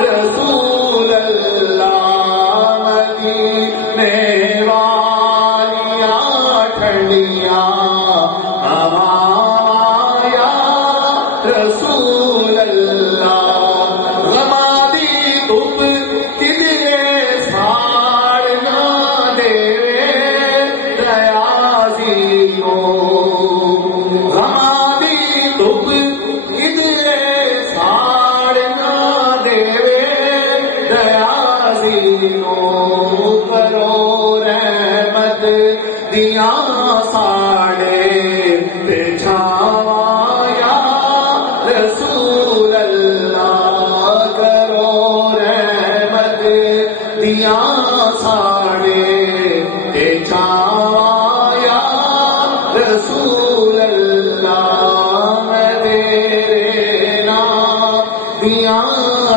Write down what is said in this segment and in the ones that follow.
رسول اللہ مدینے والیاں ٹھنڈیاں ہوا یا رسول اللہ غمادی دھوپ کدرے ساڑ نہ دے ریاضی کو غمادی دھوپ کدرے ساڑ نہ دے ریاضی کو کرو رحمت دیاں ساڑے پچھاوا یا رسول اللہ کرو رحمت دیاں ساڑے پچھاوا یا رسول اللہ میں تیرے نام دیاں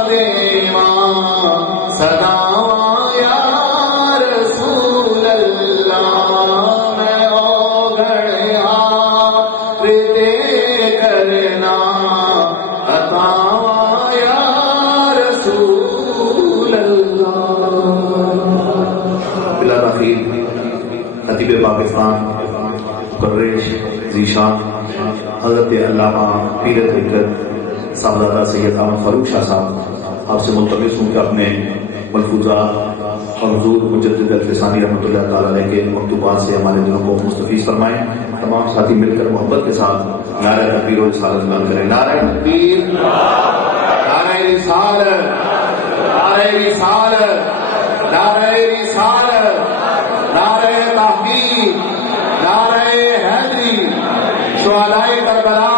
دیواں صداواں یا رسول اللہ میں اوگھڑیا ردے کرنا عطاواں یا رسول اللہ. بلا تاخیر خطیب پاکستان قریش ذیشان حضرت علامہ پیر طریقت صاحبزادہ سید احمد فاروق شاہ صاحب آپ سے ملتمس ہوں کہ اپنے ملفوظہ اور حضور مجدد الفسانی رحمۃ اللہ تعالیٰ علیہ کے مکتوبات سے ہمارے دلوں کو مستفیض فرمائیں. تمام ساتھی مل کر محبت کے ساتھ نعرہ تکبیر و رسالت بلند کریں. نعرہ تکبیر، نعرہ رسالت، نعرہ رسالت، نعرہ رسالت، نعرہ تحقیق، نعرہ حیدری، شہدائے کربلا،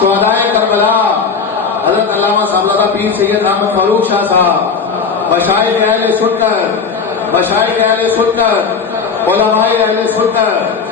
شہدائے کربلا حضرت علامہ صاحبزادہ پیر سید احمد فاروق شاہ صاحب، مشائخ اہل سنت، مشائخ اہل سنت، علماء اہل سنت.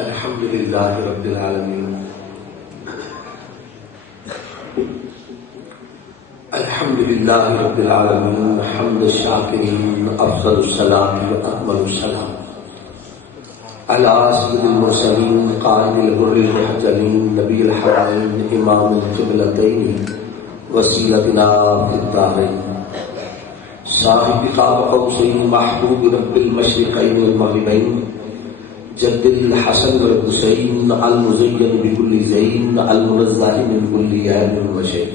الحمد للہ رب العالمین الحمد للہ رب العالمین حمد الشاکرین افضل السلام واکمل السلام علی سید المرسلین قائد الغر المحجلین نبی الحرمین امام القبلتین وسیلتنا فی الدارین صاحب قاب قوسین محبوب رب المشرقین والمغربین جد الحسن والحسین المزین بكل زین المنزہ من كل عیب وشین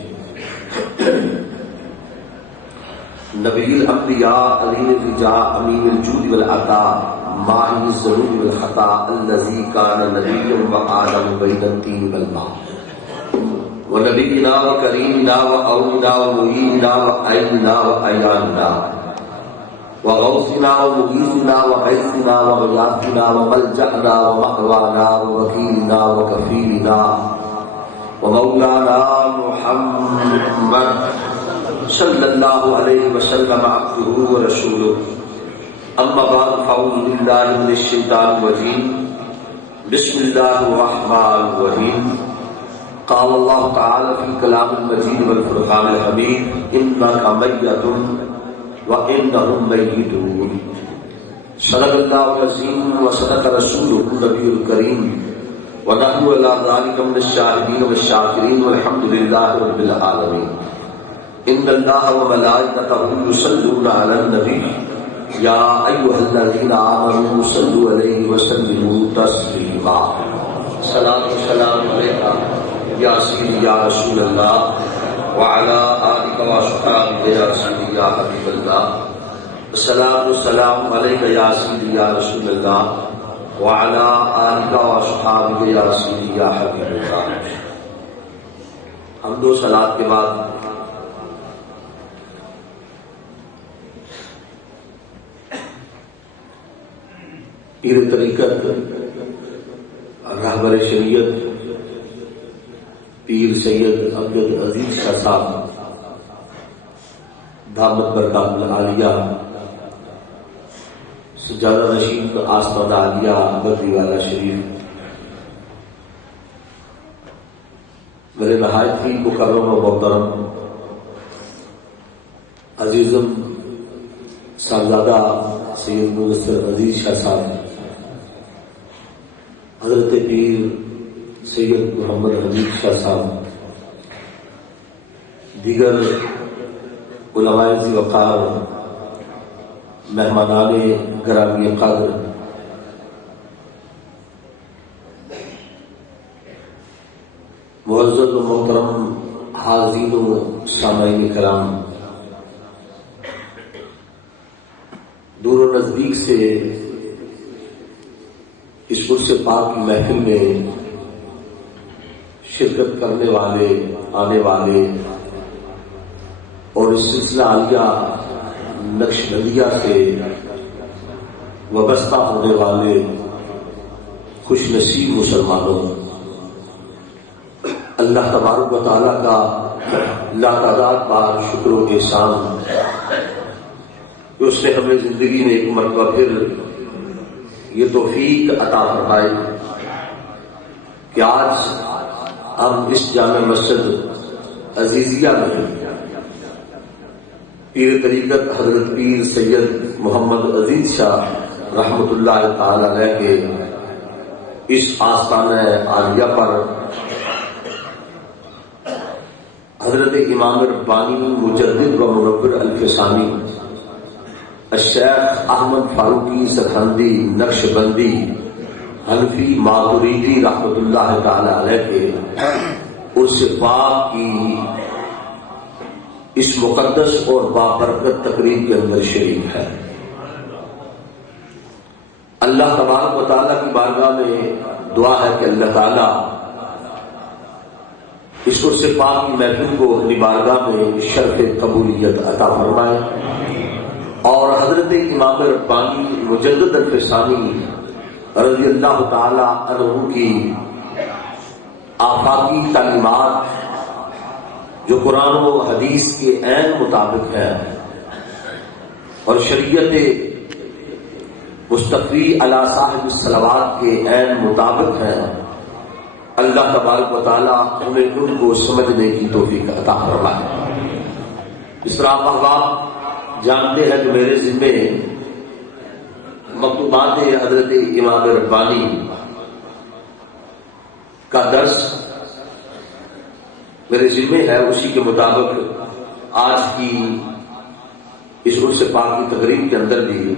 نبی الانبیاء علی الرجاء امین الجود والعطاء ماہی الذنوب والخطاء الذی کان نبیا وآدم بین الطین والماء ونبینا وکریمنا واولنا ومعیننا وعیننا وعیاننا وغوثنا ومغیثنا وغیثنا وغیاثنا وملجأنا ومأوانا ووکیلنا وکفیلنا ومولانا محمد صلی اللہ علیہ وسلم عبدہ ورسولہ. اما بعد فاعوذ باللہ من الشیطان الرجیم بسم اللہ الرحمن الرحیم. قال اللہ تعالی فی کلام المجید والفرقان الحمید انک میت وَإِنَّهُمْ مَيِّتُونَ. صدق اللہ العظیم وصدق رسولہ النبی الکریم ونحن علی ذلک من الشاہدین والشاکرین والحمد للہ رب العالمین. ان اللہ وملائکتہ یصلون علی النبی یا ایھا الذین آمنوا صلوا علیہ وسلموا تسلیما. صلاۃ و سلام علیک یا سیدی یا رسول اللہ وعلی آلک و اصحابک یا سیدی یا حبیب اللہ. الصلاۃ والسلام علیک یا سیدی یا رسول اللہ وعلی آلک و اصحابک یا سیدی یا حبیب اللہ. حمد و صلاۃ کے بعد پیر طریقت رہبر شریعت پیر سید امجد عزیز شاہ صاحب دامت برکات العالیہ سجادہ نشین آستانہ عالیہ بدری والا شریف میرے نہایت ہی مکرم و محترم عزیزم صاحبزادہ سید مدثر عزیز شاہ صاحب، حضرت پیر سید محمد حبیب شاہ صاحب، دیگر علماء ذی وقار، مہمانان گرامی قدر، معزز و محترم حاضرین و سامعین کرام، دور و نزدیک سے اس قدس پاک کی محفل میں شرکت کرنے والے، آنے والے اور اس سلسلہ عالیہ نقشبندیہ سے وابستہ ہونے والے خوش نصیب مسلمانوں، اللہ تبارک و تعالیٰ کا لاتعداد بار شکر و احسان کہ اس نے ہمیں زندگی میں ایک مرتبہ پھر یہ توفیق عطا فرمائی کہ آج ہم اس جامع مسجد عزیزیہ میں پیر طریقت حضرت پیر سید محمد عزیز شاہ رحمۃ اللہ تعالی علیہ کے اس آستانہ عالیہ پر حضرت امام ربانی مجدد و منور الفسانی الشیخ احمد فاروقی سرہندی نقشبندی حنفی ماتریدی رحمۃ اللہ تعالی علیہ کے عرس پاک کی اس مقدس اور بابرکت تقریب کے اندر شریک ہے. اللہ تبارک و تعالیٰ کی بارگاہ میں دعا ہے کہ اللہ تعالیٰ اس عرس پاک کی محفل کو اپنی بارگاہ میں شرف قبولیت عطا فرمائے اور حضرت امام ربانی مجدد الفسانی رضی اللہ تعالی عنہ کی آفاقی تعلیمات جو قرآن و حدیث کے عین مطابق ہے اور شریعت مصطفی علی صاحب الصلوات کے عین مطابق ہے، اللہ تبارک و تعالی ہمیں ان کو سمجھنے کی توفیق عطا فرمائے. اس طرح احباب جانتے ہیں کہ میرے ذمے مکتوبات حضرت امام ربانی کا درس میرے ذمے ہے. اسی کے مطابق آج کی اس عرس پاک کی تقریب کے اندر بھی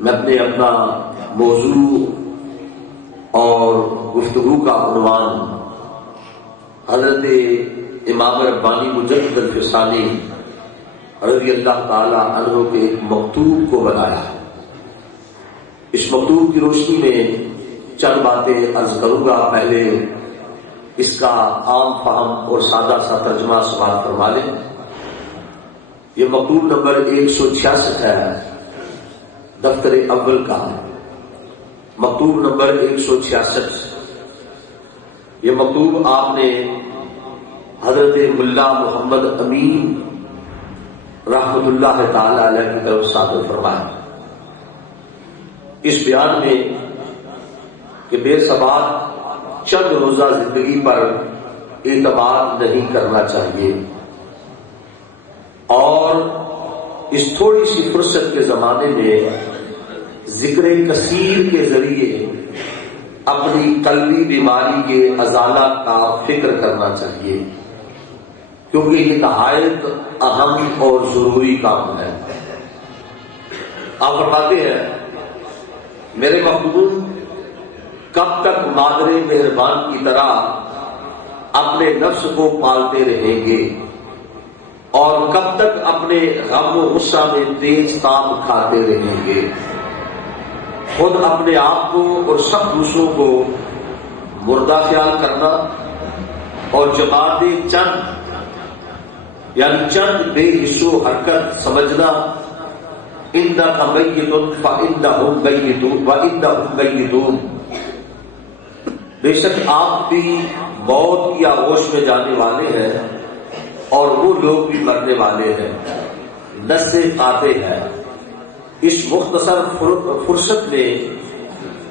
میں اپنا موضوع اور گفتگو کا عنوان حضرت امام ربانی مجدد الفسانی رضی اللہ تعالی عنہ کے ایک مکتوب کو بنایا. اس مکتوب کی روشنی میں چند باتیں عرض کروں گا. پہلے اس کا عام فہم اور سادہ سا ترجمہ سماعت فرما لیں. یہ مکتوب نمبر 166 ہے دفتر اول کا، مکتوب نمبر 166. یہ مکتوب آپ نے حضرت ملا محمد امین رحمۃ اللہ تعالی علیہ کی طرف صادر فرمایا. اس بیان میں کہ بے ثبات چند روزہ زندگی پر اعتماد نہیں کرنا چاہیے اور اس تھوڑی سی فرصت کے زمانے میں ذکر کثیر کے ذریعے اپنی قلبی بیماری کے ازالہ کا فکر کرنا چاہیے، کیونکہ یہ نہایت اہم اور ضروری کام ہے. آپ فرماتے ہیں میرے مخدوم کب تک مادر مہربان کی طرح اپنے نفس کو پالتے رہیں گے اور کب تک اپنے غم و غصہ میں تیز تاب کھاتے رہیں گے؟ خود اپنے آپ کو اور سب دوسروں کو مردہ خیال کرنا اور جماعت چند یعنی چند بے حصو حرکت سمجھنا انک میت فانہم میتون وانہم میتون، بے شک آپ بھی موت کی آغوش میں جانے والے ہیں اور وہ لوگ بھی مرنے والے ہیں، نسیں قاطع ہیں۔ اس مختصر فرصت میں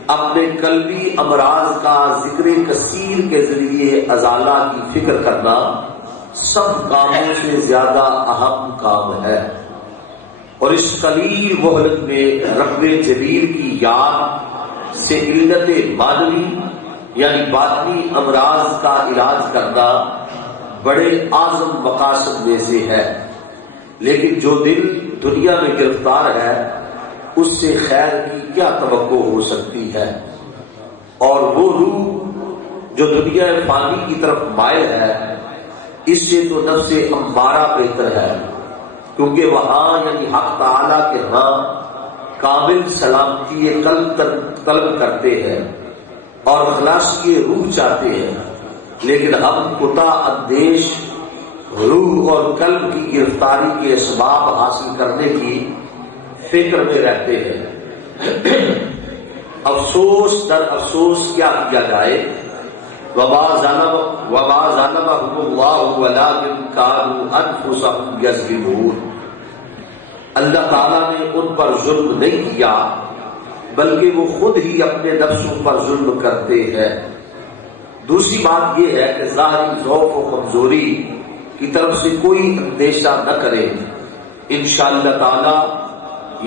اپنے قلبی امراض کا ذکر کثیر کے ذریعے ازالہ کی فکر کرنا سب کاموں سے زیادہ اہم کام ہے، اور اس قلیل مہلت میں رب جلیل کی یاد سے علت معنوی یعنی باطنی امراض کا علاج کرنا بڑے اعظم مقاصد میں سے ہے۔ لیکن جو دل دنیا میں گرفتار ہے اس سے خیر کی کیا توقع ہو سکتی ہے؟ اور وہ روح جو دنیا فانی کی طرف مائل ہے اس سے تو نفس امارہ بہتر ہے، کیونکہ وہاں یعنی حق تعالی کے ہاں کامل سلامتی قلب طلب کرتے ہیں اور خلاص کی روح چاہتے ہیں، لیکن ہم قطع اندیش روح اور قلب کی گرفتاری کے اسباب حاصل کرنے کی فکر میں رہتے ہیں۔ افسوس در افسوس کیا کیا جائے، وما ظلمهم اللہ ولکن كانوا انفسهم یظلمون، اللہ تعالیٰ نے ان پر ظلم نہیں کیا بلکہ وہ خود ہی اپنے نفسوں پر ظلم کرتے ہیں۔ دوسری بات یہ ہے کہ ظاہری ضعف و کمزوری کی طرف سے کوئی اندیشہ نہ کرے، انشاءاللہ تعالی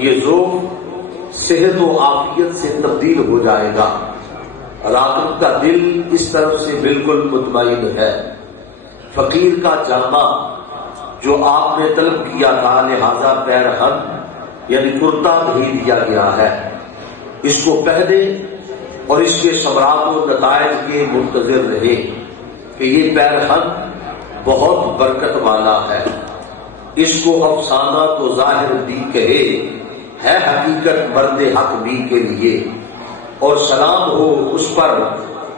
یہ ضعف صحت و عافیت سے تبدیل ہو جائے گا۔ راغب کا دل اس طرف سے بالکل مطمئن ہے۔ فقیر کا جامہ جو آپ نے طلب کیا تھا لہذا پیرہن یعنی کرتا بھی دیا گیا ہے، اس کو پہنے اور اس کے ثمرات و نتائج کے منتظر رہے کہ یہ پیرہن بہت برکت والا ہے۔ اس کو افسانہ تو ظاہر بھی کہے، ہے حقیقت مرد حق بھی کے لیے، اور سلام ہو اس پر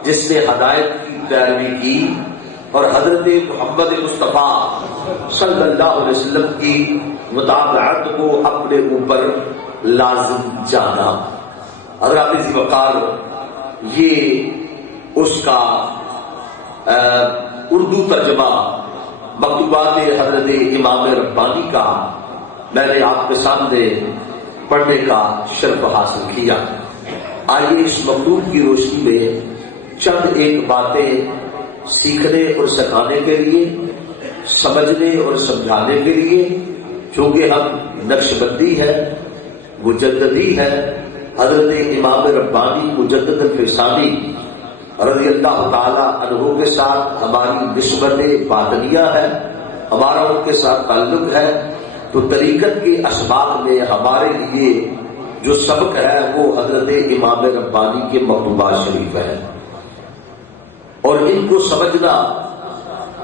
جس نے ہدایت کی پیروی کی اور حضرت محمد مصطفیٰ صلی اللہ علیہ وسلم کی متابعت کو اپنے اوپر لازم جانا۔ حضرت ذی وقار یہ اس کا اردو ترجمہ مکتوبات حضرت امام ربانی کا میں نے آپ کے سامنے پڑھنے کا شرف حاصل کیا۔ آئیے اس مکتوب کی روشنی میں چند ایک باتیں سیکھنے اور سکھانے کے لیے، سمجھنے اور سمجھانے کے لیے، چونکہ ہم نقش بندی ہے، مجددی ہے، حضرت امام ربانی مجدد الفسانی رضی اللہ تعالی عنہ کے ساتھ ہماری نسبت باطنیہ ہے، ہمارا ان کے ساتھ تعلق ہے، تو طریقت کے اسباق میں ہمارے لیے جو سبق ہے وہ حضرت امام ربانی کے مکتوبات شریف ہے، اور ان کو سمجھنا،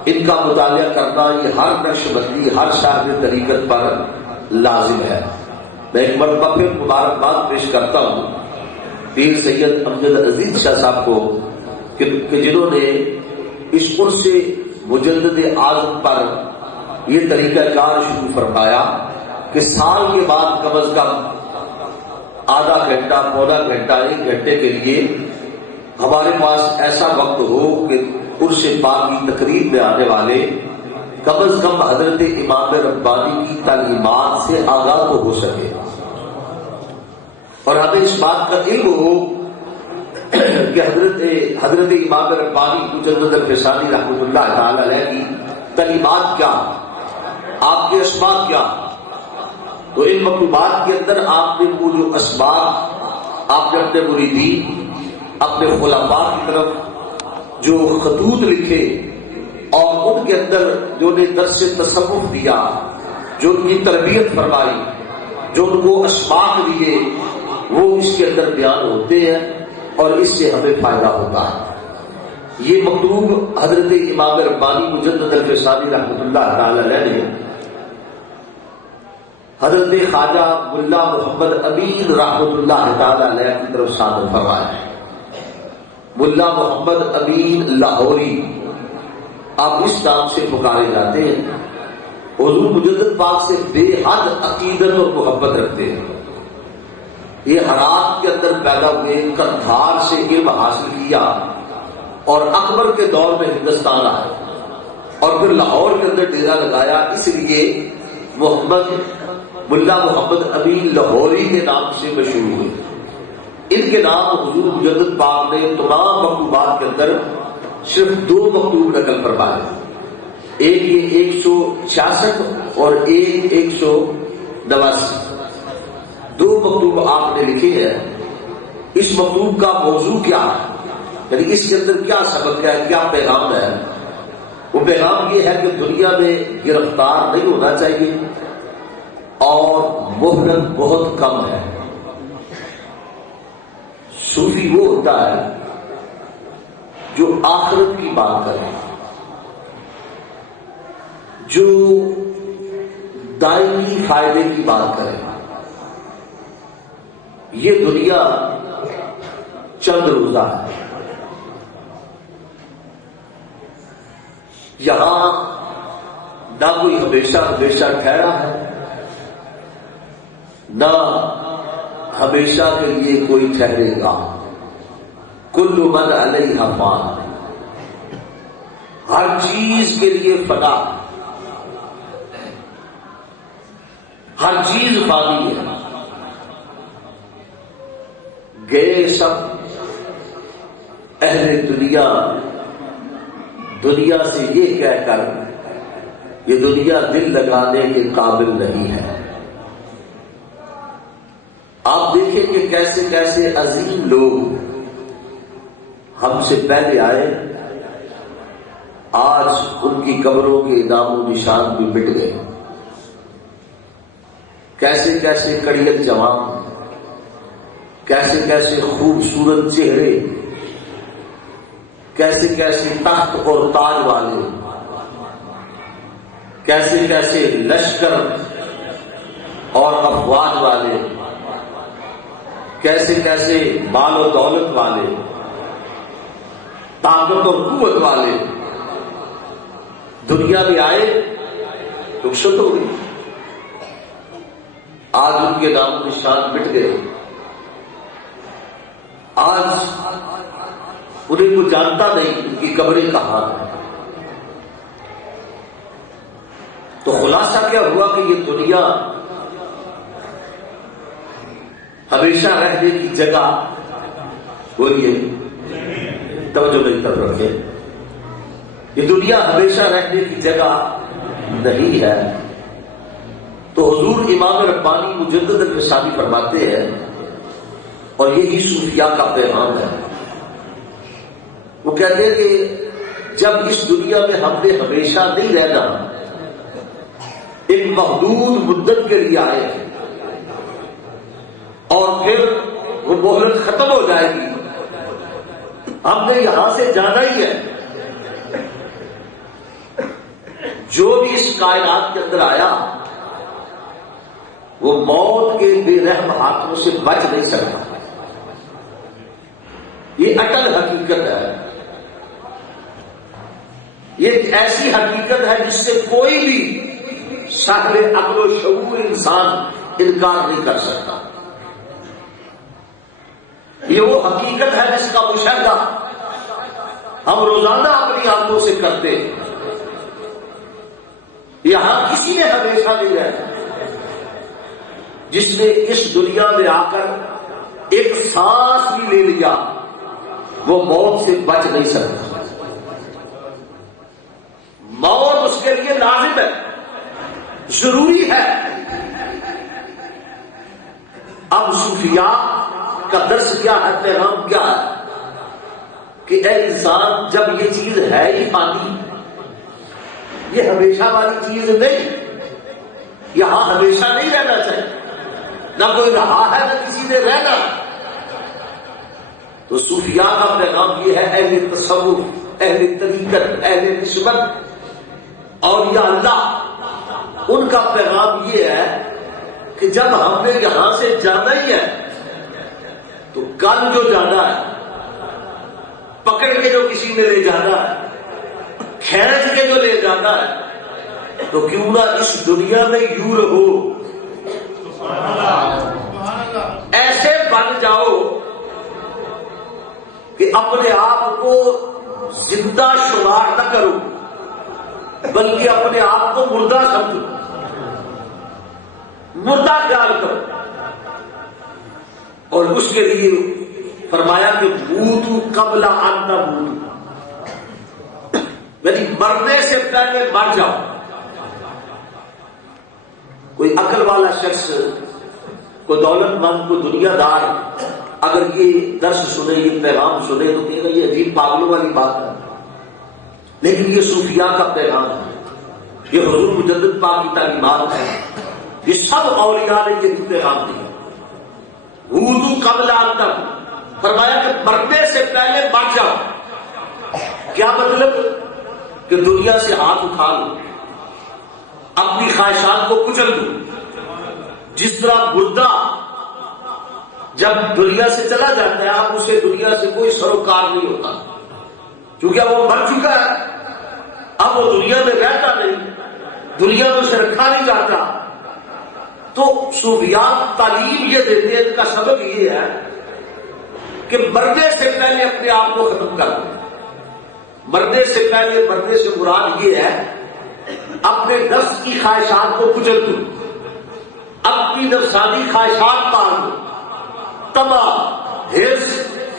ان کا مطالعہ کرنا یہ ہر نقش بندی، ہر صاحب طریقت پر لازم ہے۔ میں ایک مرتبہ پھر مبارکباد پیش کرتا ہوں پیر سید امجد عزیز شاہ صاحب کو کہ جنہوں نے اس عرص مجدد اعظم پر یہ طریقہ کار شروع فرمایا کہ سال کے بعد کم از کم آدھا گھنٹہ، پونا گھنٹہ، ایک گھنٹے کے لیے ہمارے پاس ایسا وقت ہو کہ عرص پاک کی تقریب میں آنے والے کم از کم حضرت امام ربانی کی تعلیمات سے آگاہ تو ہو سکے، اور ہمیں اس بات کا علم ہو کہ حضرت امام ربانی مجدد الفسانی رحمۃ اللہ تعالی علیہ کی تعلیمات کیا، آپ کے اسباق کیا۔ تو ان مکتوبات کے اندر آپ نے وہ جو اسباق آپ نے اپنے مریدین، اپنے خلفاء کی طرف جو خطوط لکھے اور ان کے اندر جو نے درس تصوف دیا، جو ان کی تربیت فرمائی، جو ان کو اشباق دیے وہ اس کے اندر بیان ہوتے ہیں اور اس سے ہمیں فائدہ ہوتا ہے. یہ مکتوب حضرت امام ربانی مجدد الفسانی رحمۃ اللہ تعالی علیہ نے حضرت خواجہ ملا محمد امین رحمۃ اللہ تعالی علیہ کی طرف صادر فرمایا ہے. ملا محمد امین لاہوری آپ اس نام سے پکارے جاتے ہیں. حضور مجدد پاک سے بے حد عقیدت اور محبت رکھتے ہیں. یہ ہرات کے اندر پیدا ہوئے، کندھار سے علم حاصل کیا اور اکبر کے دور میں ہندوستان آئے اور پھر لاہور کے اندر ڈیرا لگایا. اس لیے ملا محمد امین لاہوری کے نام سے مشہور ہوئے. ان کے نام حضور مجدد پاک نے تمام مکتوبات کے اندر صرف 2 مکتوب نقل فرمائے. ایک یہ 166 اور ایک 189. 2 مکتوب آپ نے لکھے ہیں. اس مکتوب کا موضوع کیا ہے، یعنی اس کے اندر کیا سبق ہے، کیا پیغام ہے؟ وہ پیغام یہ ہے کہ دنیا میں گرفتار نہیں ہونا چاہیے اور مہلت بہت کم ہے. صوفی وہ ہوتا ہے جو آخرت کی بات کرے، جو دائمی فائدے کی بات کرے. یہ دنیا چند روزہ ہے. یہاں نہ کوئی ہمیشہ ٹھہرا ہے، نہ ہمیشہ کے لیے کوئی ٹھہرے گا. کل من علیہا فان، ہر چیز کے لیے فنا، ہر چیز فانی ہے. گئے سب اہل دنیا سے یہ کہہ کر یہ دنیا دل لگانے کے قابل نہیں ہے. آپ دیکھیں کہ کیسے کیسے عظیم لوگ ہم سے پہلے آئے، آج ان کی قبروں کے نام و نشان بھی مٹ گئے. کیسے کیسے کڑیل جوان، کیسے کیسے خوبصورت چہرے، کیسے کیسے تخت اور تاج والے، کیسے کیسے لشکر اور افواج والے، کیسے کیسے مال و دولت والے، طاقت اور قوت والے دنیا میں آئے، رخصت ہو گئی. آج ان کے نام و نشان مٹ گئے. آج انہیں کو جانتا نہیں ان کی قبریں کہاں ہیں. تو خلاصہ کیا ہوا کہ یہ دنیا ہمیشہ رہنے کی جگہ، بولیے توجہ میری طرف رکھے، یہ دنیا ہمیشہ رہنے کی جگہ نہیں ہے. تو حضور امام ربانی مجدد الفسانی فرماتے ہیں، اور یہی صوفیاء کا پیغام ہے. وہ کہتے ہیں کہ جب اس دنیا میں ہم نے ہمیشہ نہیں رہنا، ایک محدود مدت کے لیے آئے اور پھر وہ مہلت ختم ہو جائے گی، ہم نے یہاں سے جانا ہی ہے. جو بھی اس کائنات کے اندر آیا وہ موت کے بے رحم ہاتھوں سے بچ نہیں سکتا. یہ اٹل حقیقت ہے. یہ ایک ایسی حقیقت ہے جس سے کوئی بھی صاحب عقل و شعور انسان انکار نہیں کر سکتا. یہ وہ حقیقت ہے جس کا مشاہدہ ہم روزانہ اپنی آنکھوں سے کرتے ہیں. یہاں کسی نے ہمیشہ نہیں رہا. جس نے اس دنیا میں آ کر ایک سانس بھی لے لیا وہ موت سے بچ نہیں سکتا. موت اس کے لیے لازم ہے، ضروری ہے. اب صوفیاء کا درس کیا ہے، پیغام کیا ہے کہ اے انسان، جب یہ چیز ہے ہی فانی، یہ ہمیشہ والی چیز نہیں، یہاں ہمیشہ نہیں رہنا چاہیے. نہ کوئی رہا ہے نہ کسی نے رہنا. تو صوفیاء کا پیغام یہ ہے، اہل تصوف، اہل طریقت، اہل نسبت اور یا اللہ، ان کا پیغام یہ ہے کہ جب ہم نے یہاں سے جانا ہی ہے تو کل جو جانا ہے، پکڑ کے جو کسی نے لے جانا ہے، کھینچ کے جو لے جانا ہے، تو کیوں نہ اس دنیا میں یوں رہو، ایسے بن جاؤ کہ اپنے آپ کو زندہ شمار نہ کرو بلکہ اپنے آپ کو مردہ سمجھو، مردہ خیال کرو. اور اس کے لیے فرمایا کہ موتو قبل ان تموتو، یعنی مرنے سے پہلے مر جاؤ. کوئی عقل والا شخص، کوئی دولت مند، کوئی دنیا دار اگر یہ درس سنے، یہ پیغام سنے تو کہے گا یہ عجیب پاگلوں والی بات ہے. لیکن یہ صوفیاء کا پیغام ہے، یہ حضور مجدد پاک کی تعلیمات ہے، یہ سب اولیاء نے یہ پیغام دیا. وضو قبل ان تموتو، فرمایا کہ مرنے سے پہلے مر جاؤ. کیا مطلب؟ کہ دنیا سے ہاتھ اٹھا لو، اپنی خواہشات کو کچل دو. جس طرح مردہ جب دنیا سے چلا جاتا ہے، اب اسے دنیا سے کوئی سروکار نہیں ہوتا کیونکہ اب وہ مر چکا ہے، اب وہ دنیا میں رہتا نہیں، دنیا میں اسے رکھا نہیں جاتا. تو صوفیاء تعلیم یہ دیتے ہیں، ان کا سبب یہ ہے کہ مرنے سے پہلے اپنے آپ کو ختم کر دو. مرنے سے پہلے، مرنے سے مراد یہ ہے اپنے نفس کی خواہشات کو کچل دو، اپنی نفسانی خواہشات مار دو. طمع، حرص،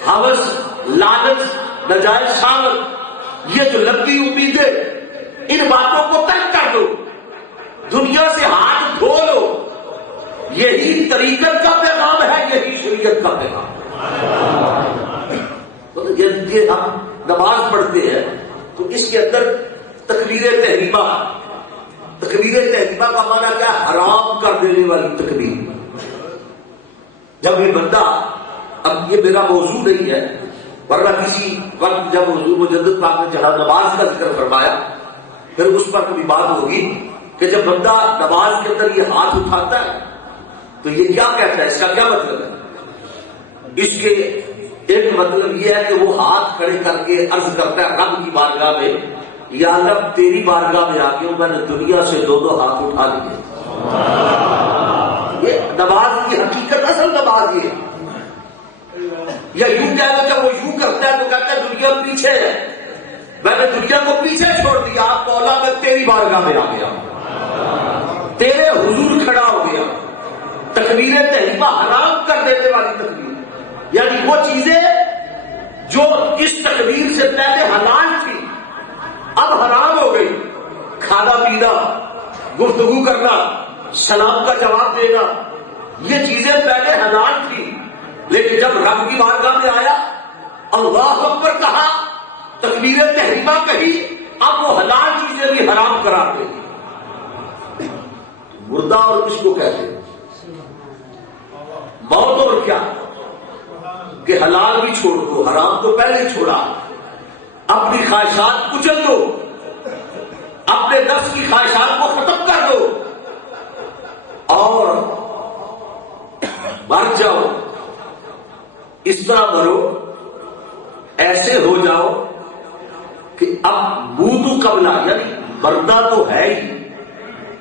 ہوس، لالچ، نجائز شہوت، یہ جو لمبی امیدیں، ان باتوں کو ترک کر دو، دنیا سے ہاتھ دھو لو. یہی طریقت کا پیغام ہے، یہی شریعت کا پیغام. یہ ہم نماز پڑھتے ہیں تو اس کے اندر تکبیر تحریمہ، تکبیر تحریمہ کا معنی کیا ہے؟ حرام کر دینے والی تکبیر. جب یہ بندہ، اب یہ میرا موضوع نہیں ہے ورنہ کسی وقت جب حضور مجدد پاک نے جہاں نماز کا ذکر فرمایا پھر اس پر کوئی بات ہوگی کہ جب بندہ نماز کے اندر یہ ہاتھ اٹھاتا ہے تو یہ کیا کہتا ہے، اس کا کیا مطلب ہے؟ اس کے ایک مطلب یہ ہے کہ وہ ہاتھ کھڑے کر کے عرض کرتا ہے رب کی بارگاہ میں، یا رب تیری بارگاہ میں آ کے میں نے دنیا سے دو ہاتھ اٹھا لیے. یہ نماز کی حقیقت، اصل نماز یہ. یا یوں کہہ لو جب وہ یوں کرتا ہے تو کہتا ہے دنیا پیچھے ہے، میں نے دنیا کو پیچھے چھوڑ دیا، مولا میں تیری بارگاہ میں آ گیا، تیرے حضور کھڑا ہو گیا. تکبیر تحریمہ حرام کر دینے والی تکبیر، یعنی وہ چیزیں جو اس تکبیر سے پہلے حلال تھی اب حرام ہو گئی. کھانا پینا، گفتگو کرنا، سلام کا جواب دینا، یہ چیزیں پہلے حلال تھی، لیکن جب رب کی بارگاہ میں آیا، اللہ اکبر کہا، تکبیر تحریمہ کہی، اب وہ حلال چیزیں بھی حرام قرار دے دی. مردہ اور کس کو کہتے ہیں؟ موت. اور کیا کہ حلال بھی چھوڑ دو، حرام تو پہلے چھوڑا، اپنی خواہشات کچل دو، اپنے نفس کی خواہشات کو ختم کر دو اور مر جاؤ. اس طرح مرو، ایسے ہو جاؤ کہ اب موتو قبل، یعنی مرنا تو ہے ہی،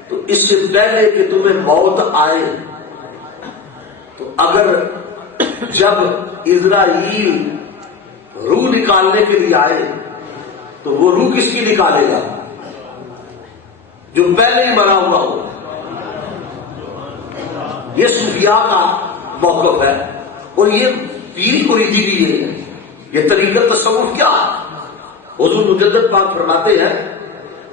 تو اس سے پہلے کہ تمہیں موت آئے، تو اگر جب اسرائیل روح نکالنے کے لیے آئے تو وہ روح کس کی نکالے گا؟ جو پہلے ہی مرا ہوا ہو. یہ صوفیاء کا موقف ہے اور یہ پیر مریدی بھی ہے. یہ طریقہ تصوف کیا ہے؟ حضور مجدد پاک فرماتے ہیں،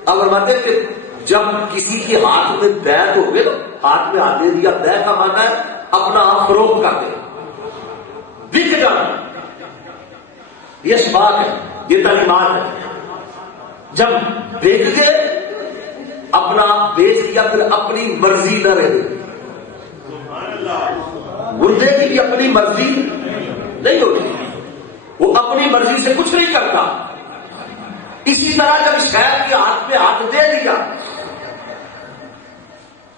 اب فرماتے ہیں کہ جب کسی کے ہاتھ میں بیعت ہو گئے، ہاتھ میں ہاتھ دے دیا، بیعت کا معنی ہے اپنا آپ فروخت کر دے، بک جانا. یہ بات ہے، یہ تعلیمات ہے. جب بک گئے، اپنا آپ بیچ دیا، پھر اپنی مرضی نہ رہے. مردے کی بھی اپنی مرضی نہیں ہوتی، وہ اپنی مرضی سے کچھ نہیں کرتا۔ اسی طرح جب شہر کے ہاتھ میں ہاتھ دے دیا،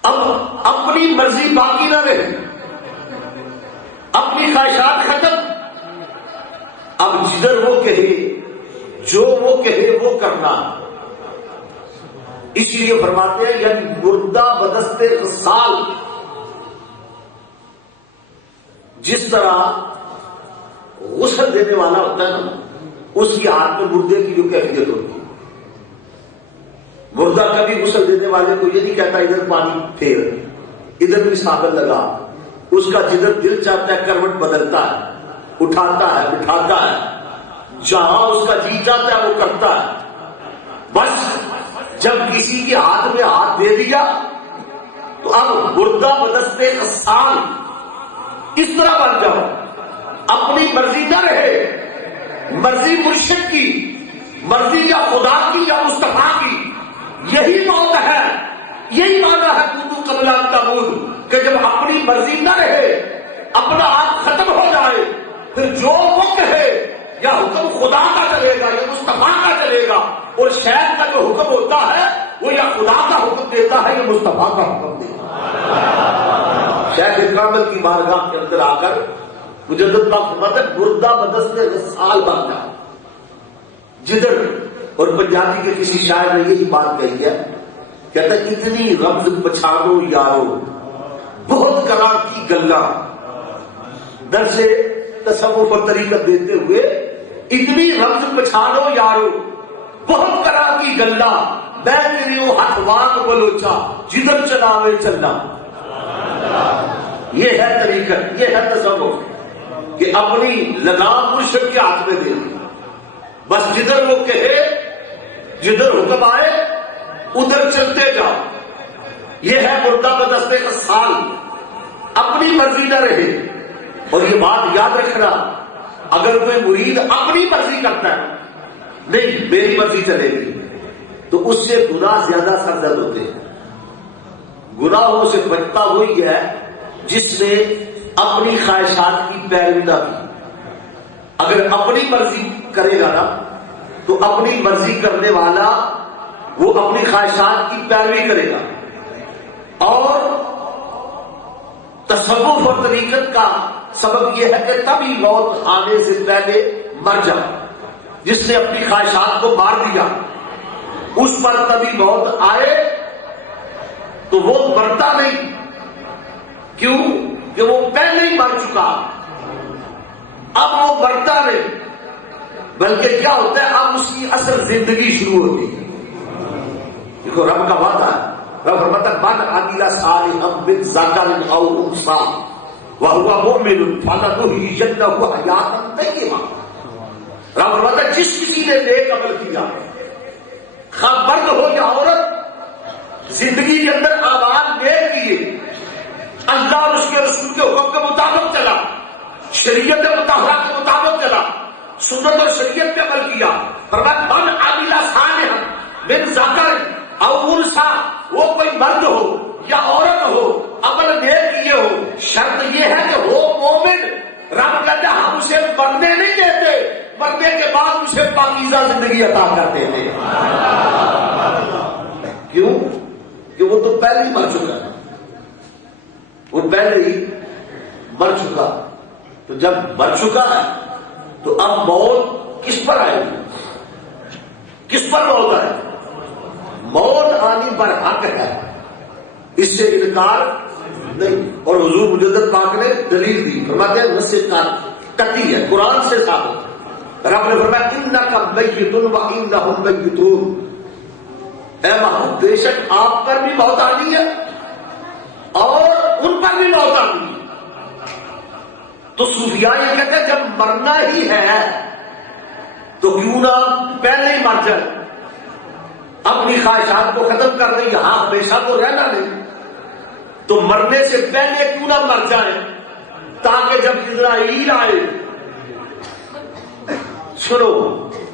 اب اپنی مرضی باقی نہ رہے، اپنی خواہشات ختم، اب جدھر وہ کہے، جو وہ کہے وہ کرنا۔ اسی لیے فرماتے ہیں یعنی مردہ بدست غسال، جس طرح غسل دینے والا ہوتا ہے نا، اس کی ہاتھ میں مردے کی جو کیفیت ہوتی ہے۔ مردہ کبھی غسل دینے والے کو یہ نہیں کہتا ادھر پانی پھیر، ادھر بھی صابن لگا، اس کا جدھر دل چاہتا ہے کروٹ بدلتا ہے، اٹھاتا ہے بٹھاتا ہے، جہاں اس کا جی چاہتا ہے وہ کرتا ہے۔ بس جب کسی کے ہاتھ میں ہاتھ دے دیا تو اب مردہ بدست غسال اس طرح بن جاؤ، اپنی مرضی نہ رہے، مرضی مرشد کی، مرضی یا خدا کی یا مصطفیٰ کی، یہی موت ہے، یہی معنی ہے کنتو قبل ان تموت، کہ جب اپنی مرضی نہ رہے، اپنا آپ ختم ہو جائے، پھر جو وہ کہے یا حکم خدا کا چلے گا یا مصطفیٰ کا چلے گا، اور شیخ کا جو حکم ہوتا ہے وہ یا خدا کا حکم دیتا ہے یا مصطفیٰ کا حکم دیتا ہے۔ شیخ کامل کی بارگاہ کے اندر آ کر مجدد پاک فرماتے ہیں مردہ بدست غسال بن جائے جدھر۔ اور پنجابی کے کسی شاعر نے یہی بات کہی ہے، کہتا ہے اتنی رمز پچھانو یارو بہت کلام کی گلا، درس تصوف اور طریقت دیتے ہوئے اتنی رمز پچھانو یارو بہت کلام کی گلا، میں تیری ہاتھ وانگ بلوچا جدھر چلاوے چلنا۔ یہ ہے طریقت، یہ ہے تصوف، کہ اپنی لگام مرشد کے ہاتھ میں دے، بس جدھر وہ کہے، جدھر حکم آئے ادھر چلتے جاؤ۔ یہ ہے مردہ بدست غسال، اپنی مرضی نہ رہے۔ اور یہ بات یاد رکھنا، اگر کوئی مرید اپنی مرضی کرتا ہے، نہیں میری مرضی چلے گی، تو اس سے گناہ زیادہ سرزد ہوتے ہیں۔ گناہوں سے بچتا وہی ہے جس نے اپنی خواہشات کی پیروی نہ کی۔ اگر اپنی مرضی کرے گا نا تو اپنی مرضی کرنے والا وہ اپنی خواہشات کی پیروی کرے گا، اور تصوف اور طریقت کا سبب یہ ہے کہ تبھی موت آنے سے پہلے مر جائے۔ جس نے اپنی خواہشات کو مار دیا اس پر تبھی موت آئے تو وہ مرتا نہیں، کیوں کہ وہ پہلے ہی مر چکا، اب وہ مرتا نہیں، بلکہ کیا ہوتا ہے اب اس کی اصل زندگی شروع ہوتی ہے۔ دیکھو رب کا وعدہ ہے، رب فرماتا ہے من عمل صالحا من ذکر او انثى وهو مؤمن فلنحيينه حیاتا طیبہ۔ رب فرماتا ہے جس کسی نے نیک عمل کیا، خواہ مرد ہو یا عورت، زندگی کے اندر اعمال نیک کیے، اللہ اور اس کے رسول کے حکم کے مطابق چلا، شریعت مطہرہ کے مطابق چلا، سنت اور شریعت پہ عمل کیا، فرمایا من عمل صالحا من ذکر او انثى، وہ کوئی مرد ہو یا عورت ہو، عمل نیک کیے ہو، شرط یہ ہے کہ ہو مومن۔ رب کہتے ہیں ہم اسے مرنے نہیں دیتے، مرنے کے بعد اسے پاکیزہ زندگی عطا کرتے ہیں۔ کیوں؟ کہ وہ تو پہلے ہی مر چکا ہے، وہ پہلے ہی مر چکا، تو جب مر چکا ہے تو اب موت کس پر آئے گی؟ کس پر موت آئے؟ موت آنی پر حق ہے، اس سے انکار نہیں۔ اور حضور مجدد پاک نے دلیل دی، فرماتے ہیں نص قطعی ہے، قرآن سے ثابت۔ رب نے فرمایا انک میت و انہم میتون، اے محمود بے شک آپ پر بھی موت آنی ہے اور ان پر بھی موت آنی ہے۔ تو صوفیاء یہ کہتے ہیں جب مرنا ہی ہے تو کیوں نہ پہلے ہی مر جائے، اپنی خواہشات کو ختم کر دیں، یہاں ہمیشہ تو رہنا نہیں، تو مرنے سے پہلے کیوں نہ مر جائے، تاکہ جب اسرائیل آئے۔ سنو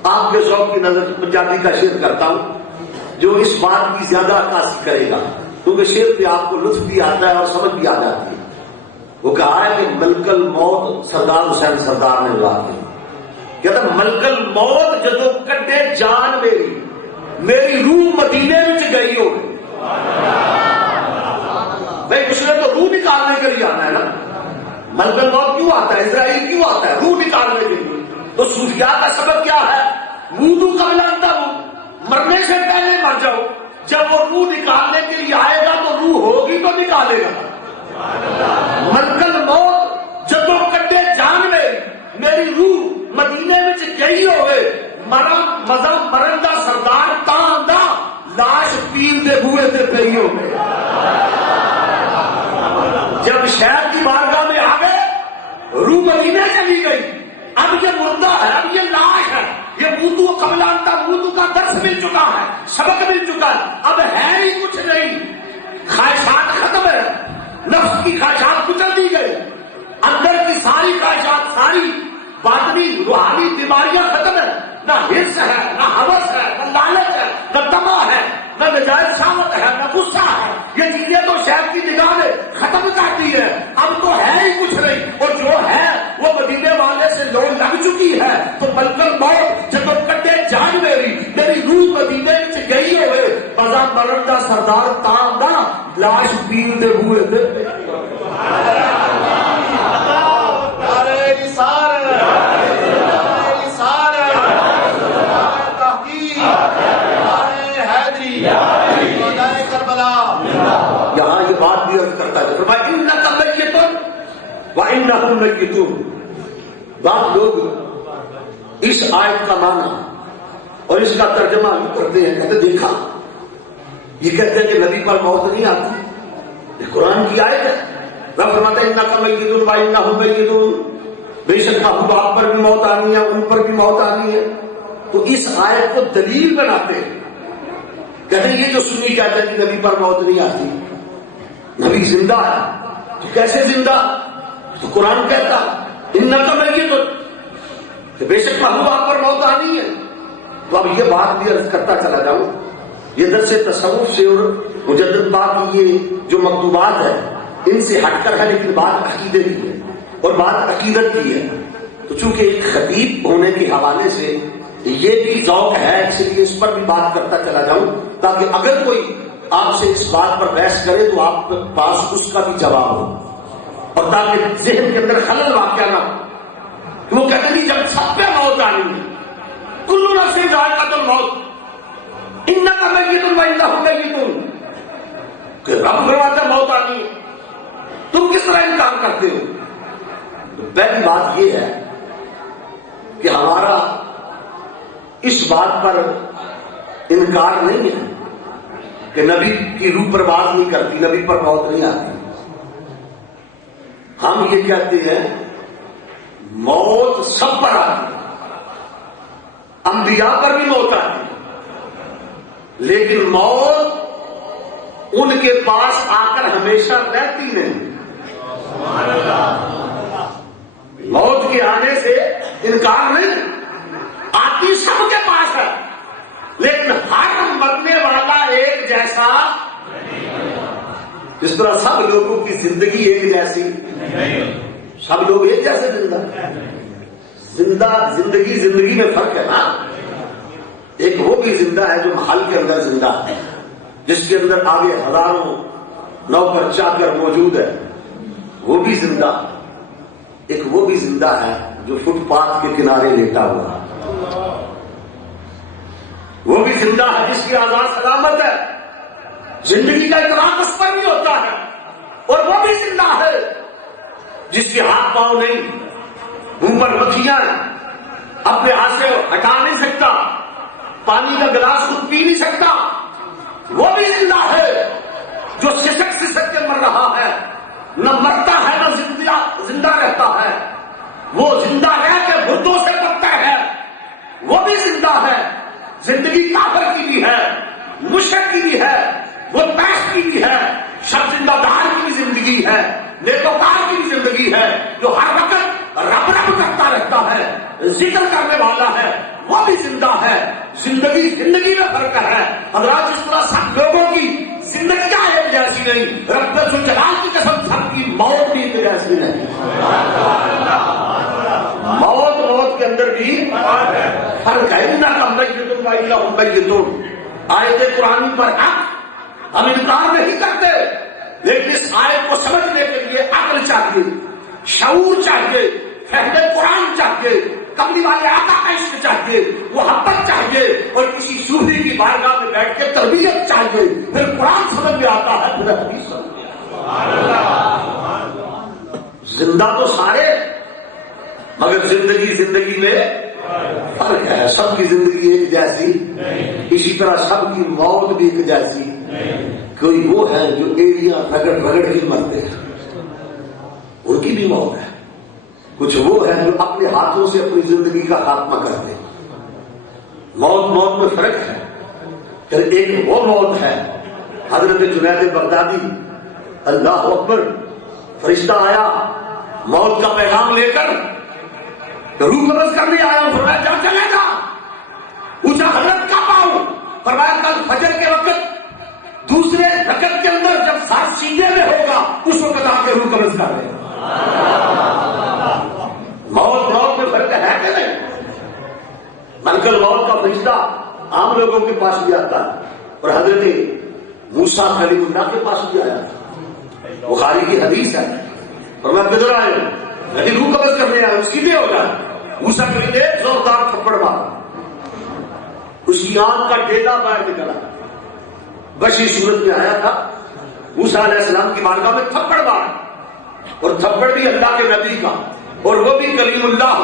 آپ کے ذوق کی نظر پنجابی کا شعر کرتا ہوں جو اس بات کی زیادہ عکاسی کرے گا، کیونکہ شعر پہ آپ کو لطف بھی آتا ہے اور سمجھ بھی آ جاتی ہے۔ وہ کہا ہے کہ ملک الموت سردار حسین سردار نے بات کی، کہتا ملک الموت جدو کڈے جان میری روح مدینے میں گئی ہو بھائی پچھلے تو روح نکالنے کے لیے آنا ہے نا، ملک الموت کیوں آتا ہے، اسرائیل کیوں آتا ہے، روح نکالنے کے لیے. تو صوفیاء کا سبب کیا ہے، موتو قبل ان تموت، مرنے سے پہلے مر جاؤ، جب وہ روح نکالنے کے لیے آئے گا تو روح ہوگی تو نکالے گا. ملک الموت جدو کٹے جان میری روح مدینے میں گئی ہوئے، مزہ مرن دا سردار تاں دا لاش پیر دے بوئے تے پئی ہو گئے. جب شہر کی بارگاہ میں آ گئے، روح مدینے چلی گئی، اب یہ مردہ ہے، اب یہ لاش ہے، یہ موتو قبل ان تموت کا درس مل چکا ہے، سبق مل چکا ہے، اب ہے ہی کچھ نہیں، خواہشات ختم ہے، نفس کی خواہشات کچل دی گئی، اندر کی ساری خواہشات، ساری باطنی روحانی بیماریاں ختم ہے، نہ حرص ہے، نہ ہوس ہے، نہ لالچ ہے، نہ طمع ہے، نہ نجائز شہوت ہے، نہ غصہ ہے. یہ چیزیں تو شہر کی نگاہ میں ختم کرتی ہے، اب تو ہے ہی کچھ نہیں، اور جو ہے وہ مدینے والے سے لوڑ لگ چکی ہے. تو ملک الموت جب کٹے جان میری روح مدینے میں گئی ہوئے، مزہ مرن دا سردار تاں دا لاش پیر دے ہوئے دے. یہاں یہ بات بھی عرض کرتا ہے فرمایا انک میت وانہم میتون. بعض لوگ اس آیت کا معنی اور اس کا ترجمہ کرتے ہیں، کہتے دیکھا یہ کہتے ہیں کہ نبی پر موت نہیں آتی، یہ قرآن کی آیت ہے. رب فرماتا ہے انک میت وانہم میتون، بے شک محبوب آپ پر بھی موت آنی ہے، ان پر بھی موت آنی ہے. تو اس آیت کو دلیل بناتے ہیں، کہتے ہیں یہ جو سنی کہتے ہیں کہ نبی پر موت نہیں آتی، نبی زندہ ہے، تو کیسے زندہ؟ تو قرآن کہتا انک میت، کہ بے شک محبوب آپ پر موت آنی ہے. تو اب یہ بات بھی عرض کرتا چلا جاؤں، یہ درس تصوف سے اور مجدد بات یہ جو مکتوبات ہے ان سے ہٹ کر ہے، لیکن بات عقیدے کی ہے اور بات عقیدت کی ہے. تو چونکہ ایک خطیب ہونے کے حوالے سے یہ بھی ذوق ہے، اس لیے اس پر بھی بات کرتا چلا جاؤں، تاکہ اگر کوئی آپ سے اس بات پر بحث کرے تو آپ کے پاس اس کا بھی جواب ہو، اور تاکہ ذہن کے اندر خلل واقع نہ ہو. وہ کہتے ہیں جب سب پہ موت آنی ہے، کل نفس ذائقۃ الموت، انک میت وانہم میتون، کہ رب فرماتا موت آنی ہے، تم کس طرح انکار کرتے ہو؟ تو پہلی بات یہ ہے کہ ہمارا اس بات پر انکار نہیں ہے کہ نبی کی روح پرواز نہیں کرتی، نبی پر موت نہیں آتی. ہم یہ کہتے ہیں موت سب پر آتی ہے، انبیاء پر بھی موت آتی ہے، لیکن موت ان کے پاس آ کر ہمیشہ رہتی نہیں. موت کے آنے سے انکار نہیں، آتی سب کے پاس ہے، لیکن ہر مرنے والا ایک جیسا، اس طرح سب لوگوں کی زندگی ایک جیسی، سب لوگ ایک جیسے زندگی میں فرق ہے نا. ایک وہ بھی زندہ ہے جو محل کے اندر زندہ ہے، جس کے اندر آگے ہزاروں نوکر چاکر موجود ہے، وہ بھی زندہ. ایک وہ بھی زندہ ہے جو فٹ پاتھ کے کنارے لیٹا ہوا ہے، وہ بھی زندہ ہے جس کی آزاد سلامت ہے، زندگی کا اطلاق اس پر بھی ہوتا ہے. اور وہ بھی زندہ ہے جس کے ہاتھ پاؤں نہیں، منہ پر مکھیاں ہیں، اپنے ہاتھ سے ہٹا نہیں سکتا، پانی کا گلاس خود پی نہیں سکتا. وہ بھی زندہ ہے جو سسک کے مر رہا ہے، نہ مرتا ہے نہ زندہ رہتا ہے، وہ زندہ رہ کے مردوں سے بڑھتا ہے. وہ بھی زندہ ہے، زندگی کافر کی بھی ہے، مشرک کی بھی ہے، وہ پیش کی بھی ہے، زندہ دار کی بھی زندگی ہے، نیکوکار کی بھی زندگی ہے، جو ہر وقت رب رب کرتا رہتا ہے، ذکر کرنے والا ہے، وہ بھی زندہ ہے. زندگی میں فرق ہے. حضرات جس طرح سب لوگوں کی زندگیاں ایک جیسی نہیں، رب الجلال کی قسم سب کی موت بھی ایک جیسی نہیں۔ موت کے اندر بھی فرق ہے۔ انکا میتٌ وانہم میتون، آیت قرآن پر حق ہم انکار نہیں کرتے، لیکن اس آیت کو سمجھنے کے لیے عقل چاہیے، شعور چاہیے، فہم قرآن چاہیے، کملی والے آقا کا عشق چاہیے، محبت چاہیے، اور کسی صوفی کی بارگاہ میں بیٹھ کے تربیت چاہیے، پھر قرآن سمجھ میں آتا ہے، پھر حدیث سمجھ میں آتا ہے۔ زندہ تو سارے، مگر زندگی میں فرق ہے۔ سب کی زندگی ایک جیسی، اسی طرح سب کی موت بھی ایک جیسی۔ کوئی وہ ہے جو ایڑیاں رگڑ کے مرتے ہیں، ان کی بھی موت ہے۔ کچھ وہ ہے جو اپنے ہاتھوں سے اپنی زندگی کا خاتمہ کرتے ہیں۔ موت میں فرق ہے۔ پھر ایک وہ موت ہے، حضرت جنید بغدادی، اللہ اکبر، فرشتہ آیا موت کا پیغام لے کر، روح قبض کرنے آیا، فرمایا جا چلے گا، اونچا حضرت کا پاؤں، فرمایا کل فجر کے وقت دوسرے رکعت کے اندر جب ساتھ سینے میں ہوگا اس وقت آ کے روح قبض کر رہے۔ موت میں فرق ہے کہ نہیں؟ ملکل موت کا فرشتہ عام لوگوں کے پاس بھی آتا ہے، اور حضرت موسیٰ کلیم اللہ کے پاس بھی آیا تھا۔ بخاری کی حدیث ہے، اور میں کدھر آئے نہیں، روح قبض کرنے آئے، اس کی بھی ہو جائے۔ موسیٰ کلیم نے زوردار تھپڑ مارا، اس کی آنکھ کا ڈیلا باہر نکلا، بشی صورت میں آیا تھا، موسیٰ علیہ السلام کی بارگاہ میں تھپڑ مارا، اور تھپڑ بھی اللہ کے نبی کا، اور وہ بھی کلیم اللہ،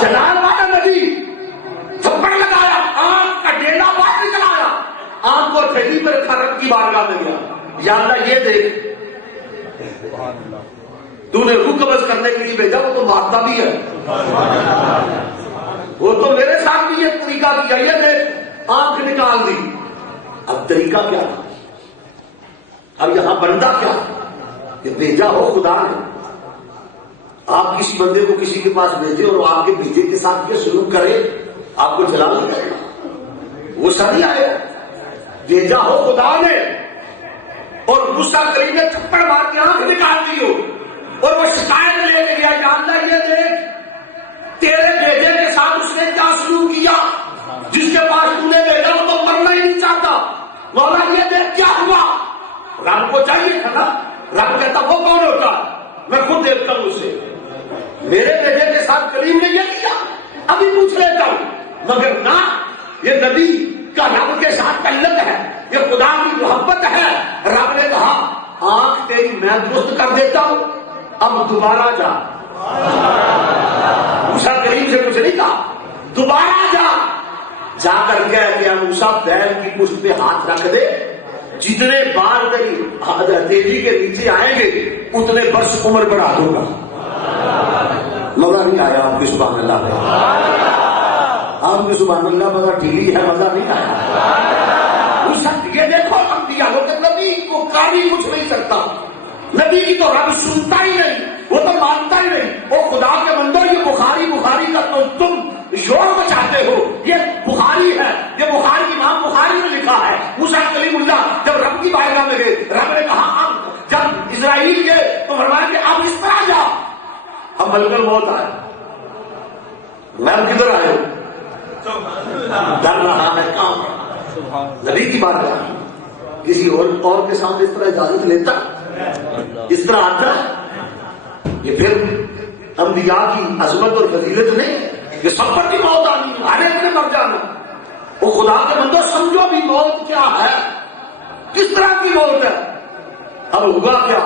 جلال والا نبی، تھپڑ لگایا، آنکھ کا ڈیلا باہر نکل آیا، آنکھ کو تھیلی پر رکھا، رب کی بارگاہ میں گیا، یا اللہ یہ دیکھ، تو نے روح قبض کرنے کے لیے بھیجا، وہ تو مارتا بھی ہے، وہ تو میرے ساتھ بھی یہ طریقہ کیا، یہ دیکھ آنکھ نکال دی۔ اب طریقہ کیا، اب یہاں بندہ کیا کہ بھیجا ہو خدا نے، آپ کسی بندے کو کسی کے پاس بھیجے اور آپ کے بھیجے کے ساتھ یہ سلوک کرے، آپ کو جلا نہیں کرے گا، وہ سبھی آئے، بھیجا ہو خدا نے، اور موسیٰ کریم نے تھپڑ مار کے آنکھ نکال دی ہو، اور وہ شکایت لے کے گیا، یا اللہ یہ دیکھ تیرے بھیجے کے ساتھ اس نے کیا سلوک کیا، جس کے پاس تو نے بھیجا وہ تو مرنا ہی نہیں چاہتا، مولا یہ دیکھ کیا ہوا۔ رب کو چاہیے تھا نا، رب کہتا وہ کون ہوتا، میں خود دیکھتا ہوں اسے، میرے بیٹے کے ساتھ کریم نے یہ کیا، ابھی پوچھ لیتا ہوں، مگر نہ، یہ نبی کا رب کے ساتھ تعلق ہے، یہ خدا کی محبت ہے۔ رب نے کہا آنکھ تیری میں درست کر دیتا ہوں، اب دوبارہ جا۔ موسیٰ کریم سے کچھ نہیں کہا، دوبارہ جا کر کے موسیٰ بیل کی پشت پہ ہاتھ رکھ دے، جتنے بار تیزی کے نیچے آئیں گے اتنے برس عمر بڑھا دوں گا۔ مزہ نہیں آیا آپ کی سبحان اللہ ہے، آپ کی سبحان اللہ مزہ ٹھیک ہے، مزہ نہیں آیا۔ یہ دیکھو انبیاء کہ نبی کو کاری کچھ نہیں سکتا، نبی کی تو رب سنتا ہی نہیں، وہ تو مانتا ہی نہیں۔ وہ خدا کے بندو، یہ بخاری کا تو تم شور مچاتے ہو، یہ بخاری ہے، یہ بخاری امام بخاری نے لکھا ہے۔ موسیٰ کلیم اللہ جب رب کی بارگاہ میں گئے، رب نے کہا اب جب اسرائیل گئے تو فرمایا کہ اب اس طرح جا، اب ملک الموت آئے، میں کدھر آئے ہوں، ڈر رہا ہے کام، نبی کی بارگاہ کسی اور کے سامنے اس طرح اجازت لیتا، اس طرح آتا ہے؟ یہ پھر انبیاء کی عظمت اور فضیلت نہیں کہ سب پر کی موت آنی، ہر ایک نے مر جانا۔ وہ خدا کے بندو سمجھو بھی موت کیا ہے، کس طرح کی موت ہے۔ اب ہوگا کیا،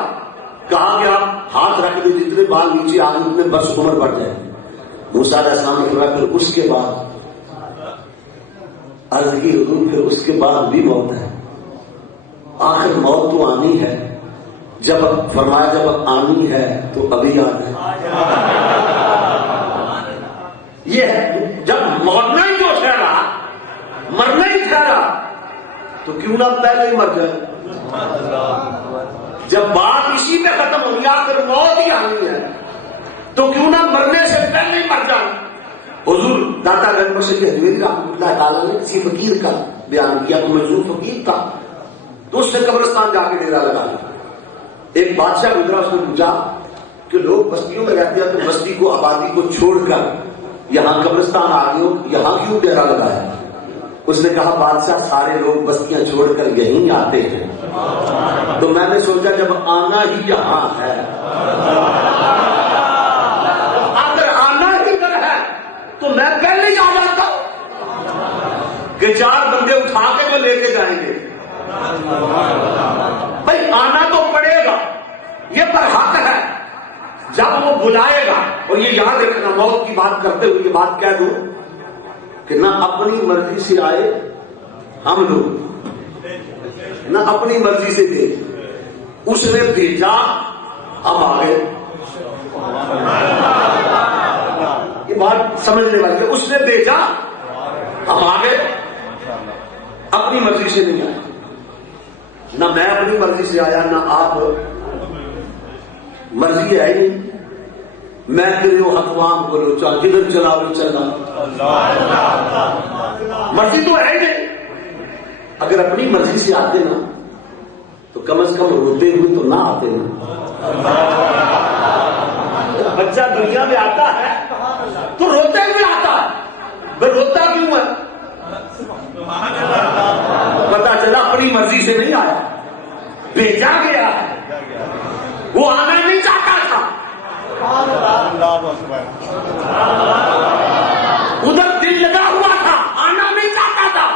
کہا گیا ہاتھ رکھ دے، جتنے بال نیچے آ اتنے برس عمر بڑھ جائے۔ موسیٰ علیہ السلام نے فرمایا پھر اس کے بعد عرض کی حضور پھر اس کے بعد بھی موت ہے، آخر موت تو آنی ہے، جب فرمایا جب آنی ہے تو ابھی آنا ہے۔ یہ ہے جب مرنا ہی جو ٹھہرا، مرنا ہی ٹھہرا تو کیوں نہ پہلے ہی مر جائے۔ جب بات اسی پہ ختم ہو گیا پھر موت ہی آنی ہے تو کیوں نہ مرنے سے پہلے ہی مر جائے۔ حضور داتا گنج مسجد ہجویری رحمۃ اللہ تعالیٰ نے کسی فقیر کا بیان کیا، تو مجذوب فقیر تھا، تو اس نے قبرستان جا کے ڈیرا لگا لیا. ایک بادشاہ گزرا، اس نے پوچھا کہ لوگ بستیوں میں رہتے ہیں تو بستی کو آبادی کو چھوڑ کر یہاں قبرستان آ گئے ہو، یہاں کیوں ڈیرا لگایا؟ اس نے کہا بادشاہ سارے لوگ بستیاں چھوڑ کر یہیں آتے ہیں، تو میں نے سوچا جب آنا ہی یہاں ہے، اگر آنا ہی کر ہے تو میں پہلے ہی آ جاتا کہ 4 بندے اٹھا کے وہ لے کے جائیں گے. بھائی آنا تو پڑے گا، یہ پر حق ہے. جب وہ بلائے گا، اور یہ یاد رکھنا موت کی بات کرتے ہوئے یہ بات کہہ دوں کہ نہ اپنی مرضی سے آئے ہم لوگ، نہ اپنی مرضی سے گئے. اس نے بھیجا، ہم آ گئے. یہ بات سمجھنے والی ہے. اس نے بھیجا، ہم آ گئے. اپنی مرضی سے نہیں آیا، نہ میں اپنی مرضی سے آیا، نہ آپ. مرضی ہے ہی نہیں. میں تیرے حکوام کو لوچا، جدھر چلا بھی چلنا. مرضی تو ہے ہی نہیں. اگر اپنی مرضی سے آتے نا تو کم از کم روتے ہوئے تو نہ آتے نا. بچہ دنیا میں آتا ہے تو روتے ہوئے آتا ہے، وہ روتا کیوں ہے؟ پتا چلا اپنی مرضی سے نہیں آیا، بھیجا گیا ہے. وہ آنا نہیں چاہتا تھا، ادھر دل لگا ہوا تھا، آنا نہیں چاہتا تھا.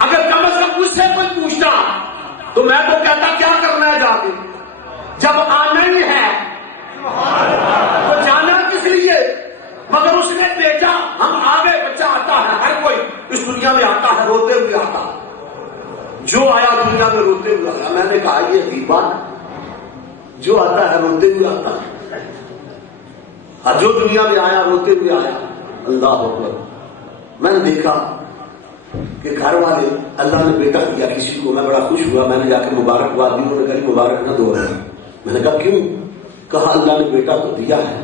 اگر کم از کم مجھ سے کوئی پوچھتا تو میں تو کہتا کیا کرنا ہے جا کے، جب آنا ہی ہے تو جانا کس لیے؟ مگر اس نے بھیجا، ہم آگے. بچہ آتا ہے، ہر کوئی اس دنیا میں آتا ہے روتے ہوئے آتا ہے. جو آیا دنیا میں روتے ہوئے آیا. میں نے کہا یہ عجیب بات، جو آتا ہے روتے ہوئے آتا ہے، اور جو دنیا میں آیا روتے ہوئے آیا. اللہ اکبر. میں نے دیکھا کہ گھر والے، اللہ نے بیٹا دیا کسی کو، میں بڑا خوش ہوا. میں نے جا کے مبارکباد دی. انہوں نے کہا مبارک نہ دو رہے. میں نے کہا کیوں؟ کہا اللہ نے بیٹا تو دیا ہے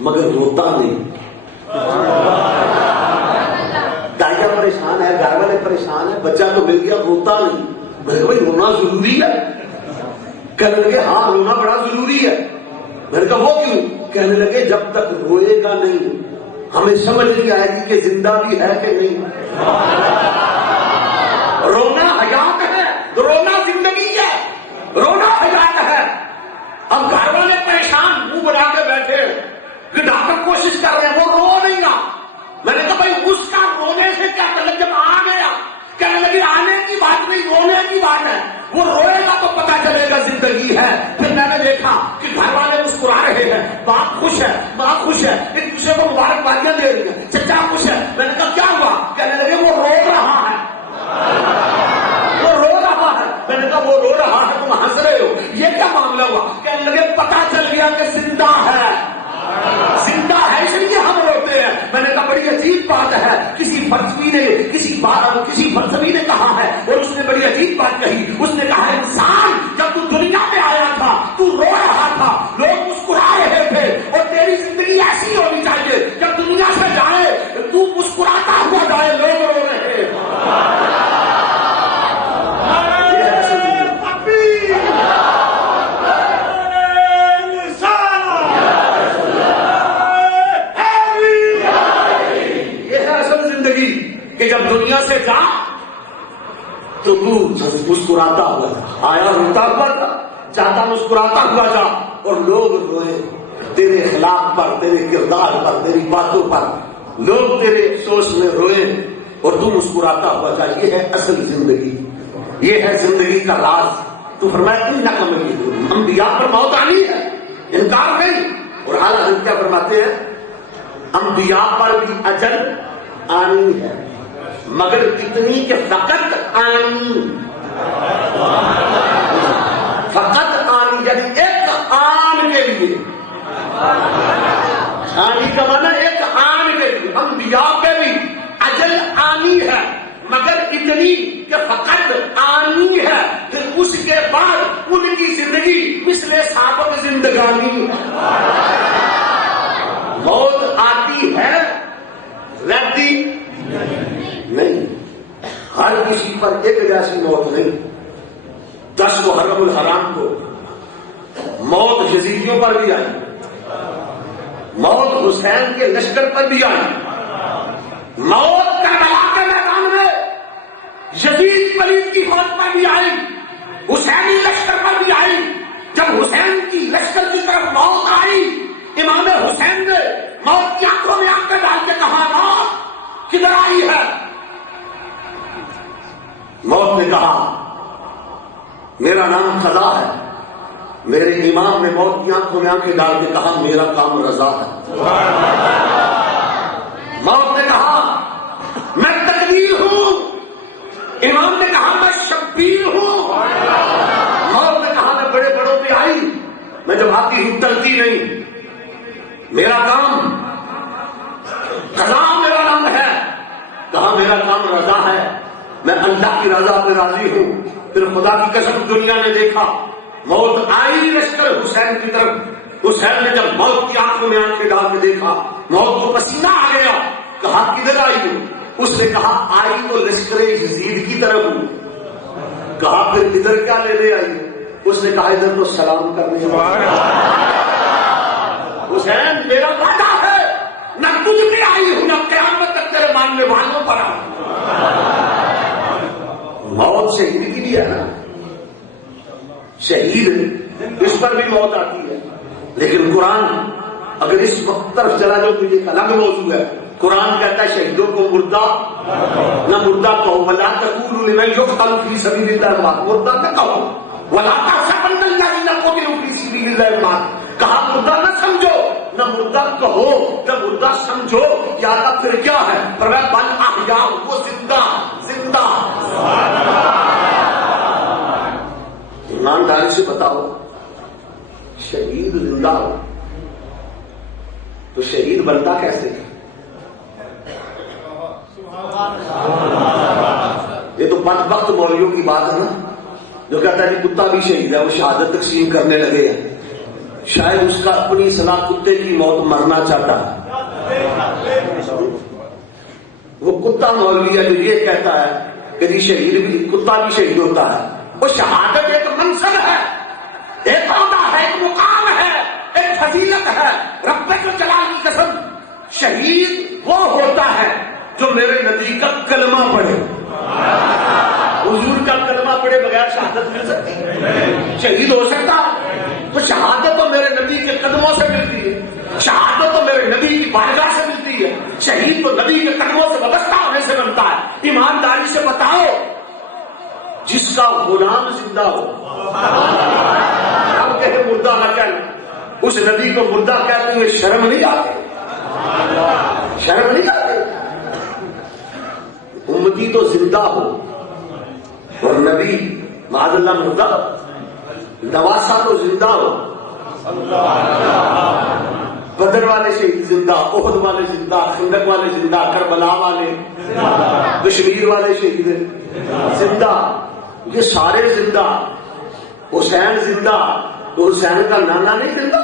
مگر روتا نہیں. دائیا پریشان ہے، گھر والے پریشان ہے، بچہ تو مل گیا، روتا نہیں. میں نے کہا بھائی رونا ضروری ہے؟ کہنے لگے ہاں رونا بڑا ضروری ہے. میں نے کہا وہ کیوں؟ کہنے لگے جب تک روئے گا نہیں ہمیں سمجھ نہیں آئے گی کہ زندہ بھی ہے کہ نہیں. رونا حیات ہے، رونا زندگی ہے، رونا حیات ہے. اب گھر والے پریشان منہ بنا کے بیٹھے کہ ڈاکٹر کوشش کر رہے ہیں، وہ رو نہیں گا. میں نے کہا بھائی اس کا رونے سے کیا تعلق؟ جب آ گیا کہنے لگے آنے کی بات نہیں، رونے کی بات ہے. وہ روئے گا تو پتا چلے گا زندگی ہے. پھر میں نے دیکھا کہ گھر والے مسکرا رہے ہیں، باپ خوش ہے، ماں خوش ہے، ایک دوسرے کو مبارکبادیاں دے رہی ہیں، چچا خوش ہے. میں نے کہا کیا ہوا؟ کہنے لگے وہ رو رہا ہے، وہ رو رہا ہے. میں نے کہا وہ رو رہا ہے تم ہنس رہے ہو، یہ کیا معاملہ ہوا؟ کہنے لگے پتا چل گیا کہ زندہ ہے. زندہ ہے اس لیے ہم روتے ہیں. میں نے کہا بڑی عجیب بات ہے. کسی فلسفی نے کہا ہے، اور اس نے بڑی عجیب بات کہی. اس نے کہا انسان جب تو دنیا میں آیا تھا تو رو رہا تھا، لوگ مسکرا رہے تھے، اور تیری زندگی ایسی ہونی چاہیے جب دنیا سے جائے تو مسکراتا ہوا جائے، لوگ رو رہے. کہ جب دنیا سے جا تو مسکراتا ہوا آیا، روتا ہوا تھا، جاتا مسکراتا ہوا جا. اور لوگ روئے تیرے اخلاق پر، تیرے کردار پر، تیری باتوں پر. لوگ تیرے افسوس میں روئے اور تو مسکراتا ہوا جا. یہ ہے اصل زندگی، یہ ہے زندگی کا راز. تو فرمایا ان نقم انبیاء پر موت آنی ہے، انکار نہیں. اور اعلیٰ حضرت کیا فرماتے ہیں؟ انبیاء پر بھی اجل آنی ہے مگر اتنی کہ فقط آنی، فقط آنی یعنی ایک آن کے لیے. آنی کا معنی ایک آن کے لیے. انبیاء پہ بھی اجل آنی ہے مگر اتنی کہ فقط آنی ہے. پھر اس کے بعد ان کی زندگی مثل سابق زندگانی. موت آتی ہے رہتی نہیں. ہر کسی پر ایک جیسی موت نہیں. محرم الحرام کو موت یزیدیوں پر بھی آئی، موت حسین کے لشکر پر بھی آئی، موت کربلا کے میدان میں یزید پلید کی فوج پر بھی آئی، حسینی لشکر پر بھی آئی۔ جب حسین کی لشکر کی طرف موت آئی، امام حسین نے موت کی آنکھوں میں آنکھیں ڈال کے کہا موت کدھر آئی ہے؟ موت نے کہا میرا نام قضا ہے۔ میرے امام نے موت کی آنکھوں میں آنکھیں ڈال کے کہا میرا کام رضا ہے۔ موت نے کہا میں تقدیر ہوں، امام نے کہا میں شبیر ہوں۔ موت نے کہا میں بڑے بڑوں پہ آئی، میں جب آتی ہوں ٹلتی نہیں، میرا کام قضا میرا نام ہے۔ کہا میرا کام رضا ہے، میں اللہ کی رضا پہ راضی ہوں۔ پھر خدا کی قسم دنیا نے دیکھا موت آئی لشکر حسین کی طرف، حسین نے جب موت کی آنکھوں میں آنکھیں ڈال کے دیکھا موت کو پسینہ آ گیا۔ کہا کدھر آئی ہوں؟ اس نے کہا آئی تو لشکر یزید کی طرف ہوں۔ کہا پھر ادھر کیا لینے آئی؟ اس نے کہا ادھر تو سلام کرنے آئی۔ حسین میرا وعدہ ہے نہ تجھ پہ آئی ہوں نہ قیامت تک تیرے ماننے والوں پر آؤں۔ موت شہید کی بھی ہے نا، شہید اس پر بھی موت آتی ہے، لیکن قرآن اگر اس وقت طرف چلا جاؤ تو یہ الگ موضوع ہے۔ قرآن کہتا ہے شہیدوں کو مردہ نہ مردہ کہو، ولا تقولوا لمن يقتل في سبيل الله اموات، مردہ نہ کہو، ولا تحسبن الذين قتلوا في سبيل الله اموات، کہا مردہ نہ سمجھو نہ مردہ کہو، جب مردہ سمجھو کیا تھا پھر کیا ہے؟ فرمایا بل احیاء، وہ زندہ زندہ۔ ایمانداری سے بتاؤ شہید زندہ ہو تو شہید بنتا کیسے؟ یہ تو بدبخت مولویوں کی بات ہے نا، جو کہتا ہے کہ کتا بھی شہید ہے، وہ شہادت تقسیم کرنے لگے ہیں، شاید اس کا اپنی اصلاح کتے کی موت مرنا چاہتا ہے۔ وہ کتا مولوی ہے جو یہ کہتا ہے کہ شہید بھی کتا بھی شہید ہوتا ہے۔ وہ شہادت ایک منصب ہے، ایک عہدہ ہے، ایک مقام ہے، ایک فضیلت ہے۔ رب جلال کی قسم شہید وہ ہوتا ہے جو میرے نبی کا کلمہ پڑھے۔ حضور کا کلمہ پڑھے بغیر شہادت مل سکتی ہے؟ شہید ہو سکتا؟ تو شہادت تو میرے نبی کے قدموں سے ملتی ہے، شہادت تو میرے نبی کی بارگاہ سے ملتی ہے، شہید تو نبی کے قدموں سے وابستہ ہونے سے بنتا ہے۔ ایمانداری سے بتاؤ جس کا غلام زندہ ہو، ہم کہیں مردہ نہ کہہ، اس نبی کو مردہ کہتے ہوئے شرم نہیں آتی؟ شرم نہیں آتی؟ امتی تو زندہ ہو اور نبی معاذ اللہ مردہ، نواسا تو زندہ ہو، بدر والے شہید زندہ، احد والے زندہ، خندق والے زندہ، کربلا والے، کشمیر والے شہید زندہ، یہ سارے زندہ۔ حسین زندہ تو حسین کا نانا نہیں زندہ؟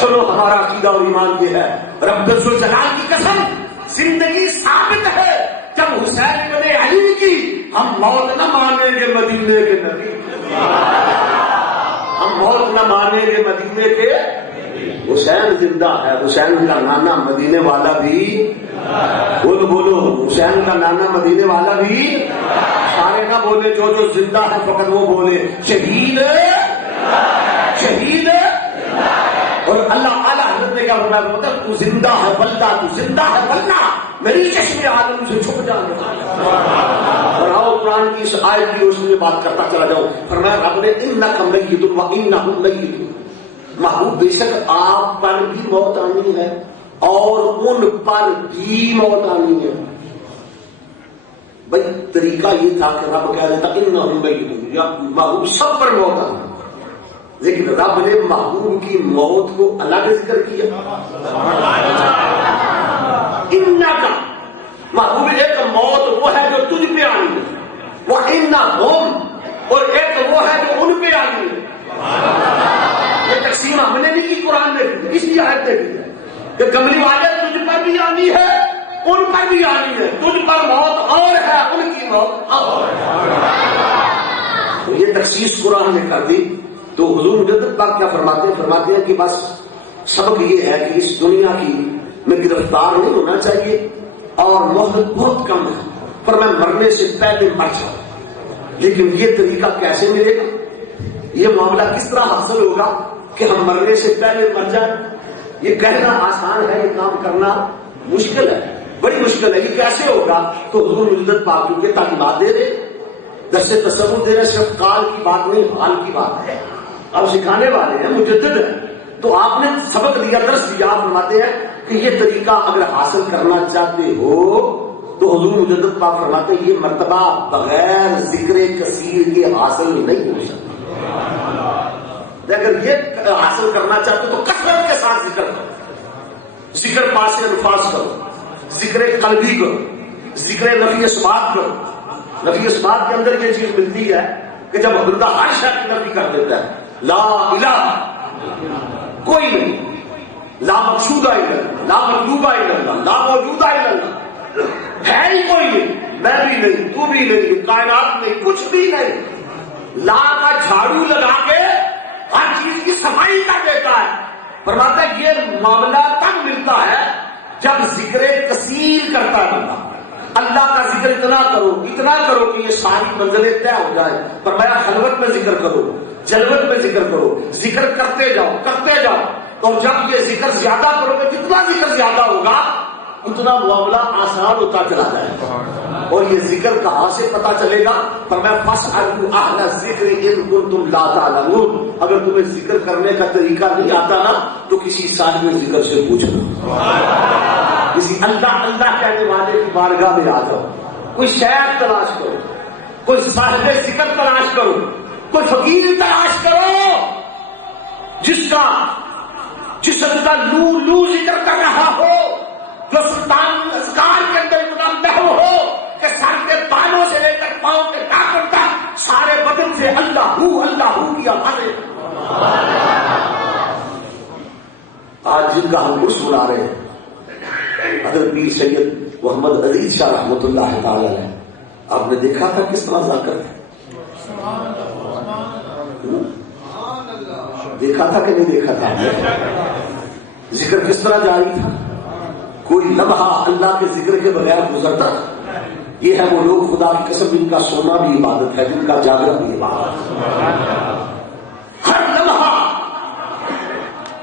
چلو ہمارا عقیدہ اور ایمان یہ ہے، رب ذوالجلال کی قسم زندگی ثابت ہے۔ جب حسین ابن علی کی ہم موت نہ مانیں گے مدینے کے نبی، ہم موت نہ مانیں گے مدینے کے، حسین زندہ ہے، حسین کا نانا مدینے والا بھی، بولو حسین کا نانا مدینے والا بھی، سارے نہ بولے، جو زندہ ہے فقط وہ بولے شہید شہید۔ اور اللہ اعلیٰ حضرت نے کیا فرمایا؟ مطلب تو زندہ ہے بلدہ، تو زندہ ہے بلدہ، میری چشم عالم سے چھپ جانے۔ اور آؤ قرآن کی اس آیت کی روشنی میں بات کرتا چلا جاؤں۔ فرمایا رب نے انک میت وانہم میتون، محبوب بے شک آپ پر بھی موت آنی ہے اور ان پر بھی موت آنی ہے۔ بھائی طریقہ یہ تھا کہ رب کہہ دیتا انہم میتون، یا محبوب سب پر موت آنی، لیکن رب نے محبوب کی موت کو الگ ذکر کیا۔ انکا محبوب ایک موت وہ ہے جو تجھ پہ آنی ہے، وہ انہم، اور ایک وہ ہے جو ان پہ آنی ہے۔ یہ تقسیم ہم نے نہیں کی، قرآن نے کی، اس لیے آیت نے کی کہ کملی والے تجھ پر بھی آنی ہے ان پر بھی آنی ہے، تجھ پر موت اور ہے ان کی موت اور ہے۔ تو یہ تخصیص قرآن نے کر دی. تو حضور مجدد پاک کیا فرماتے ہیں کہ بس سبق یہ ہے کہ اس دنیا کی میں گرفتار نہیں ہونا چاہیے اور مہلت بہت کم ہے، پر میں مرنے سے پہلے مر جاؤں. لیکن یہ طریقہ کیسے ملے گا؟ یہ معاملہ کس طرح حاصل ہوگا کہ ہم مرنے سے پہلے مر جائیں؟ یہ کہنا آسان ہے، یہ کام کرنا مشکل ہے، بڑی مشکل ہے. یہ کیسے ہوگا؟ تو حضور مجدد پاک کے تعلیمات دے رہے، درس تصور دے رہے، صرف قال کی بات نہیں حال کی بات ہے. اب سکھانے والے ہیں، مجدد ہیں، تو آپ نے سبق دیا، درس دیا. آپ فرماتے ہیں کہ یہ طریقہ اگر حاصل کرنا چاہتے ہو تو حضور مجدد پاک فرماتے ہیں یہ مرتبہ بغیر ذکر کثیر کے حاصل نہیں ہو سکتا. اگر یہ حاصل کرنا چاہتے تو کثرت کے ساتھ ذکر کرو، ذکر پاس الفاظ کرو، ذکر قلبی کرو، ذکر نفی اثبات کرو. نفی اثبات کے اندر یہ چیز ملتی ہے کہ جب بندہ ہر شے کی نفی کر دیتا ہے، لا الہ کوئی نہیں، لا مقصود الا اللہ، لا مطلوب الا اللہ، لا موجود الا اللہ، ہے ہی کوئی نہیں، میں بھی نہیں، تو بھی نہیں، کائنات نہیں، کچھ بھی نہیں. لا کا جھاڑو لگا کے ہر چیز کی صفائی کر دیتا ہے. فرماتا ہے یہ معاملہ تب ملتا ہے جب ذکر کثیر کرتا ہے بندہ. اللہ کا ذکر اتنا کرو کہ یہ ساری منزلیں طے ہو جائے. فرمایا خلوت میں ذکر کرو، جلوت میں ذکر کرو، ذکر کرتے جاؤ. اور جب یہ ذکر زیادہ کرو گے، جتنا ذکر زیادہ ہوگا اتنا معاملہ آسان ہوتا چلا جائے گا. اور یہ ذکر کہاں سے پتا چلے گا؟ فرمایا فاسألوا اہل الذکر ان کنتم لا تعلمون. اگر تمہیں ذکر کرنے کا طریقہ نہیں آتا نا تو کسی صاحب ذکر سے پوچھنا، کسی اللہ کہنے والے کی بارگاہ میں آ جاؤ. کوئی شیخ تلاش کرو، کوئی صاحب ذکر تلاش کرو، کوئی فقیر تلاش کرو جس کا جسم کا لو ذکر کر رہا ہو، جو سلطان اذکار کے اندر اتنا محو ہو کہ سر کے بالوں سے لے کر پاؤں کے ٹاکن تک سارے بدن سے اللہ ہو کی آوازیں. آج جن کا ہم عرس منا رہے ہیں حضرت پیر سید محمد عزیز شاہ رحمۃ اللہ تعالی علیہ، آپ نے دیکھا تھا کس طرح ذاکر تھا؟ دیکھا تھا کہ نہیں دیکھا تھا؟ ذکر کس طرح جاری تھا؟ کوئی لمحہ اللہ کے ذکر کے بغیر گزرتا. یہ ہے وہ لوگ خدا کی قسم جن کا سونا بھی عبادت ہے، جن کا جاگنا بھی عبادت ہے. ہر لمحہ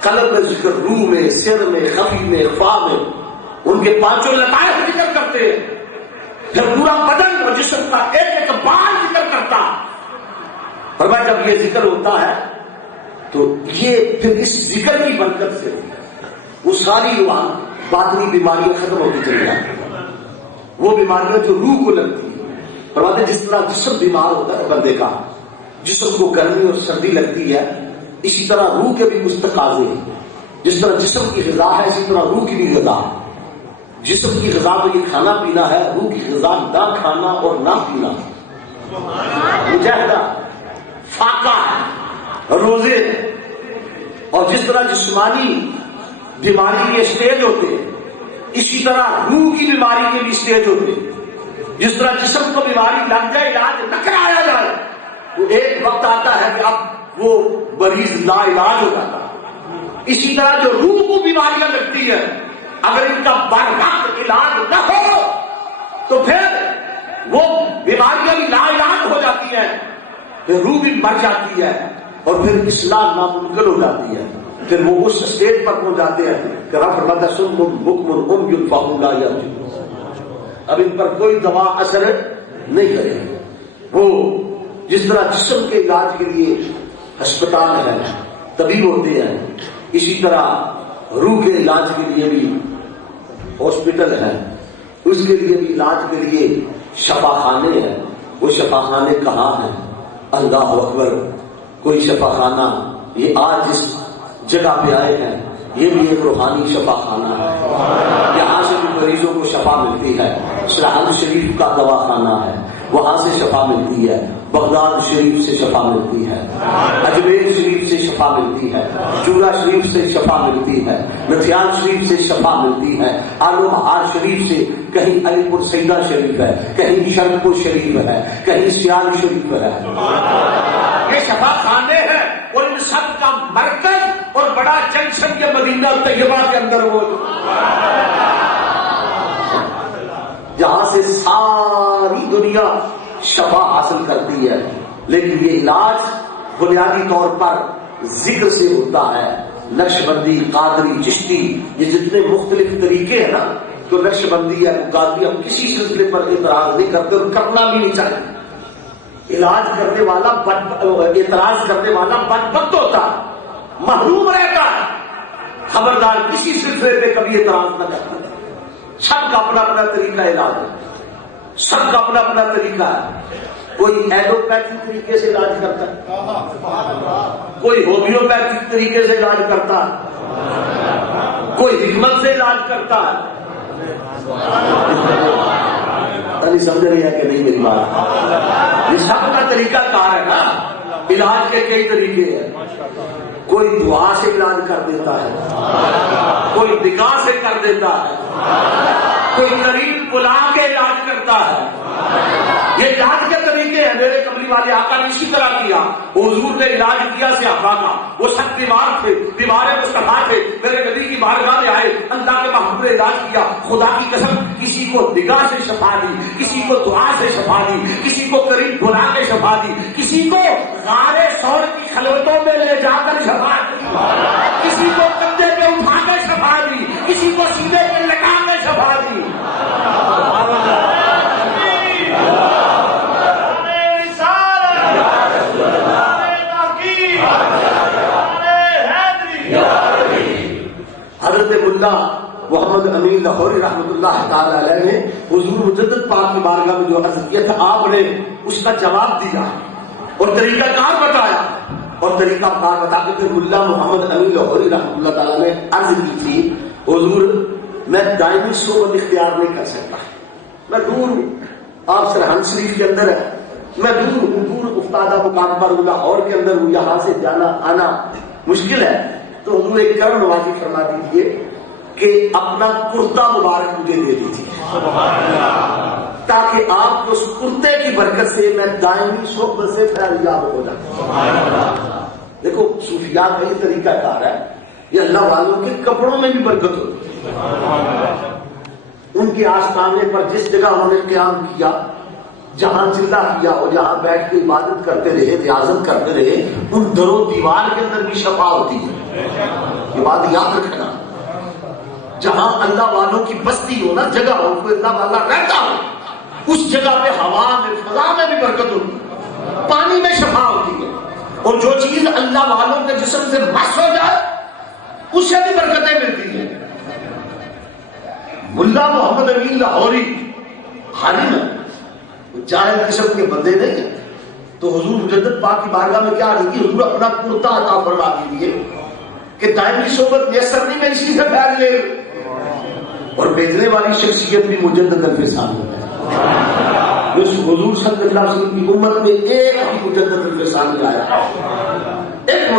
قلب میں ذکر، روح میں، سر میں، خفی میں، خفا میں ان کے پانچوں لطائف ذکر کرتے ہیں. پھر پورا بدن اور جسم کا ایک ایک بال ذکر کرتا. فرمایا جب یہ ذکر ہوتا ہے تو یہ پھر اس ذکر کی برکت سے وہ ساری باطنی بیماریاں ختم ہوتی چلی جاتی ہیں. وہ بیماریاں جو روح کو لگتی ہیں. فرماتے جس طرح جسم بیمار ہوتا ہے بندے کا، جسم کو گرمی اور سردی لگتی ہے، اسی طرح روح کے بھی کچھ تقاضے ہیں. جس طرح جسم کی غذا ہے اسی طرح روح کی بھی غذا ہے. جسم کی غذا میں یہ کھانا پینا ہے، روح کی غذا نہ کھانا اور نہ پینا، مجاہدہ، فاقہ ہے، روزے. اور جس طرح جسمانی بیماری کے اسٹیج ہوتے ہیں اسی طرح روح کی بیماری کے بھی اسٹیج ہوتے ہیں. جس طرح جسم کو بیماری لگ جائے، علاج نہ کرایا جائے، وہ ایک وقت آتا ہے کہ اب وہ مریض لا علاج ہو جاتا ہے. اسی طرح جو روح کو بیماریاں لگتی ہیں اگر ان کا بر وقت علاج نہ ہو تو پھر وہ بیماریاں بھی لا علاج ہو جاتی ہیں، پھر روح بھی مر جاتی ہے اور پھر اصلاح ناممکن ہو جاتی ہے. پھر وہ اس اسٹیج پر پہنچ جاتے ہیں کہ رب فرماتا ہے سن بکم عمی فهم لا يرجعون. اب ان پر کوئی دوا اثر نہیں کرے. وہ جس طرح جسم کے علاج کے لیے ہسپتال ہے، طبیب ہوتے ہیں، اسی طرح روح کے علاج کے لیے بھی ہاسپٹل ہے، اس کے لیے بھی علاج کے لیے شفا خانے ہیں. وہ شفا خانے کہاں ہیں؟ اللہ اکبر. کوئی شفا خانہ یہ آج جس جگہ پہ آئے ہیں یہ بھی ایک روحانی شفا خانہ ہے. یہاں سے بھی مریضوں کو شفا ملتی ہے. سرحد شریف کا دوا خانہ ہے، وہاں سے شفا ملتی ہے. بغداد شریف سے شفا ملتی ہے، اجمیر شریف سے شفا ملتی ہے، چورا شریف سے شفا ملتی ہے، نتھیال شریف سے شفا ملتی ہے، آلو بہار شریف سے، کہیں علی پور سیدہ شریف ہے، کہیں شرط پور شریف ہے، کہیں سیال شریف ہے۔ یہ شفا خانے ہیں اور ان سب کا مرکز اور بڑا جنکشن یہ مدینہ طیبہ کے اندر ہو، جہاں سے ساری دنیا شفا حاصل کرتی ہے۔ لیکن یہ علاج بنیادی طور پر ذکر سے ہوتا ہے۔ نقش بندی، قادری، چشتی، یہ جتنے مختلف طریقے ہیں نا، تو نقش بندی یا قادری ہم کسی سلسلے پر اعتراض نہیں کرتے اور کرنا بھی نہیں چاہتے۔ علاج کرنے والا اعتراض کرنے والا بدبخت ہوتا ہے، محروم رہتا ہے۔ خبردار کسی سلسلے پہ کبھی اعتراض نہ کرنا۔ سب کا اپنا اپنا طریقہ علاج ہے، سب کا اپنا اپنا طریقہ ہے۔ کوئی ایلوپیتھک طریقے سے علاج کرتا ہے، کوئی ہومیوپیتھک طریقے سے علاج کرتا ہے، کوئی حکمت سے علاج کرتا ہے۔ سمجھ رہی ہے کہ نہیں میری بات؟ یہ سب کا طریقہ کار ہے نا، علاج کے کئی طریقے ہیں۔ کوئی دعا سے علاج کر دیتا ہے، کوئی نکاح سے کر دیتا ہے، کوئی قریب بلا کے علاج کرتا ہے۔ یہ علاج کے طریقے ہیں۔ میرے کملی والے آقا نے اسی طرح کیا، حضور نے علاج کیا صحابہ کا۔ وہ سب بیمار تھے، بیمار مصطفیٰ تھے، میرے نبی کی بارگاہ میں آئے، اللہ کے محبوب نے علاج کیا۔ خدا کی قسم کسی کو نگاہ سے شفا دی، کسی کو دعا سے شفا دی، کسی کو قریب بلا کے شفا دی، کسی کو غار ثور کی خلوتوں میں لے جا کر شفا دی، کسی کو کندھے پہ اٹھا کے شفا دی، کسی کو سینے پہ لگا کے شفا دی۔ حضرت ملا محمد امین لاہوری رحمۃ اللہ تعالی علیہ نے حضور مجدد پاک کی بارگاہ میں جو عرض کیا تھا، آپ نے اس کا جواب دیا اور طریقہ کار بتایا، اور طریقہ کار بتا کے پھر ملا محمد امین لاہوری رحمۃ اللہ تعالی نے عرض کی تھی، حضور میں دائمی صحبت اختیار نہیں کر سکتا، میں دور ہوں، آپ سرحد شریف کے اندر ہے، میں دور ہوں، دور افتادہ مقام پر لاہور کے اندر ہوں، یہاں سے جانا آنا مشکل ہے۔ تو حضور ایک کرم نوازی فرما دیجیے کہ اپنا کرتا مبارک مجھے دے دیجیے، تاکہ آپ کو اس کرتے کی برکت سے میں دائمی صحبت سے فیضیاب ہو جاؤں۔ دیکھو صوفیاء کا یہ طریقہ کار ہے، یہ اللہ والوں کے کپڑوں میں بھی برکت ہوتی ہے۔ ان کے آستانے پر جس جگہ انہوں نے قیام کیا، جہاں چلہ کیا اور جہاں بیٹھ کے عبادت کرتے رہے، ریاضت کرتے رہے، ان در و دیوار کے اندر بھی شفا ہوتی ہے۔ یہ بات یاد رکھنا، جہاں اللہ والوں کی بستی ہو نا، جگہ ہو، کوئی اللہ والا رہتا ہو، اس جگہ پہ ہوا میں، فضا میں بھی برکت ہوتی ہے، پانی میں شفا ہوتی ہے، اور جو چیز اللہ والوں کے جسم سے مس ہو جائے اسے بھی برکتیں ملتی ہیں۔ ملا محمد امین لاہوری عالم ہے، جاہل قسم کے بندے نہیں ہیں، تو حضور مجدد پاک کی بارگاہ میں کیا عرض کی، حضور اپنا کرتا عطا فرما دیجیے کہ دائمی صحبت میسر نہیں، میں اسی سے پھیل لے، اور بھیجنے والی شخصیت بھی مجدد الفسان ہے۔ اس حضور صلی اللہ علیہ وسلم کی امت میں ایک بھی مجدد الفسان نہیں آیا، ایک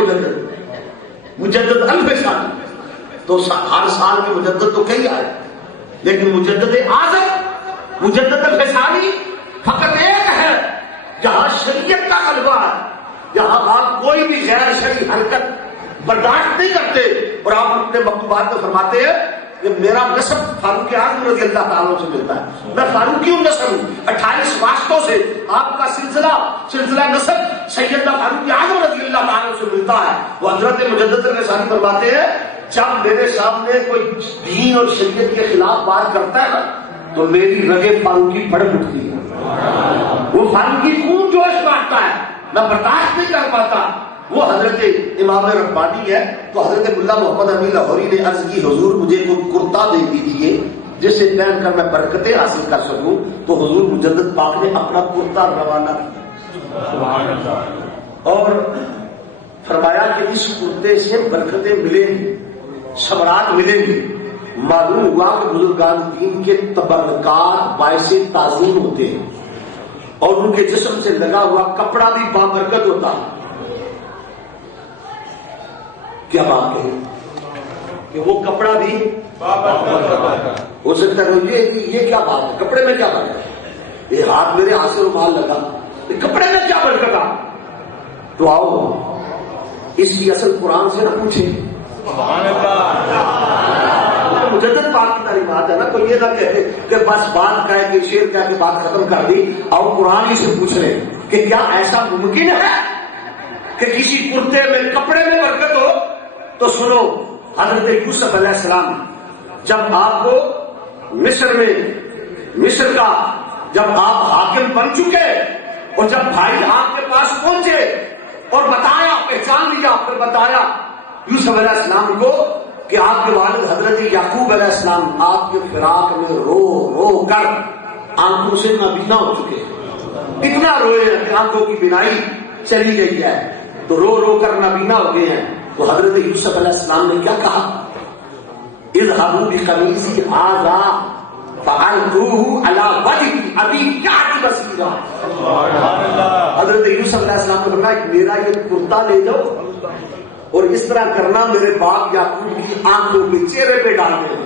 مجدد الفسان، تو ہر سال کے مجدد تو کئی آئے، لیکن مجدد اعظم مجدد الفسانی فقط ایک ہے، جہاں شریعت کا غلبہ ہے، جہاں آپ کوئی بھی غیر شرعی حرکت برداشت نہیں کرتے، اور آپ اپنے مکتوبات میں فرماتے ہیں کہ میرا نسب فاروق اعظم رضی اللہ تعالیٰ سے ملتا ہے، میں فاروقی نسب ہوں، 28 واسطوں سے آپ کا سلسلہ نسب سیدنا فاروق اعظم رضی اللہ تعالیٰ سے ملتا ہے۔ وہ حضرت مجدد الفسانی فرماتے ہیں، جب میرے سامنے کوئی دین اور شریعت کے خلاف بات کرتا ہے نا، تو میری رگیں فاروقی بھڑک اٹھتی ہے، وہ فاروقی خون جوش مارتا ہے، میں برداشت نہیں کر پاتا۔ وہ حضرت امام ربانی ہے، تو حضرت ملا محمد امین لاہوری نے عرض کی، حضور مجھے کوئی کرتا دے دیجیے جس سے پہن کر میں برکتیں حاصل کر سکوں، تو حضور مجدد پاک نے اپنا کرتا روانہ کیا اور فرمایا کہ اس کرتے سے برکتیں ملیں گی، ثمرات ملیں گی۔ معلوم ہوا کہ بزرگان دین کے تبرکات باعث تعظیم ہوتے ہیں، اور ان کے جسم سے لگا ہوا کپڑا بھی بابرکت ہوتا ہے. کیا بات ہے کہ وہ کپڑا بھی ہو سکتا ہے. یہ کیا بات ہے؟ کپڑے میں کیا بات ہے؟ یہ ہاتھ میرے ہاتھ سے رومال لگا، کپڑے میں کیا برکت آ؟ تو آؤ اس کی اصل قرآن سے نہ پوچھیں. مجدد پاک کی تعلیمات ہے نا. کوئی یہ نہ کہے کہ بس بات کہہ کے شعر کہہ کے بات ختم کر دی. آؤ قرآن ہی سے پوچھ لیں کہ کیا ایسا ممکن ہے کہ کسی کرتے میں کپڑے میں برکت ہو؟ تو سنو، حضرت یوسف علیہ السلام جب آپ کو مصر کا جب آپ حاکم بن چکے اور جب بھائی آپ کے پاس پہنچے اور بتایا، پہچان لیا، پھر بتایا یوسف علیہ السلام کو کہ آپ کے والد حضرت یعقوب علیہ السلام آپ کے فراق میں رو رو کر آنکھوں سے نابینا ہو چکے ہیں. اتنا روئے ہیں کہ آنکھوں کی بینائی چلی گئی ہے، تو رو رو کر نابینا ہو گئے ہیں. تو حضرت یوسف علیہ السلام نے کیا کہا؟ اذهبوا بقمیصی ھذا فألقوه علی وجه ابی یأتی بصیرا. حضرت یوسف علیہ السلام نے فرمایا میرا یہ کرتا لے جاؤ اور اس طرح کرنا میرے باپ یعقوب کی آنکھوں پہ، چہرے پہ ڈال دیں.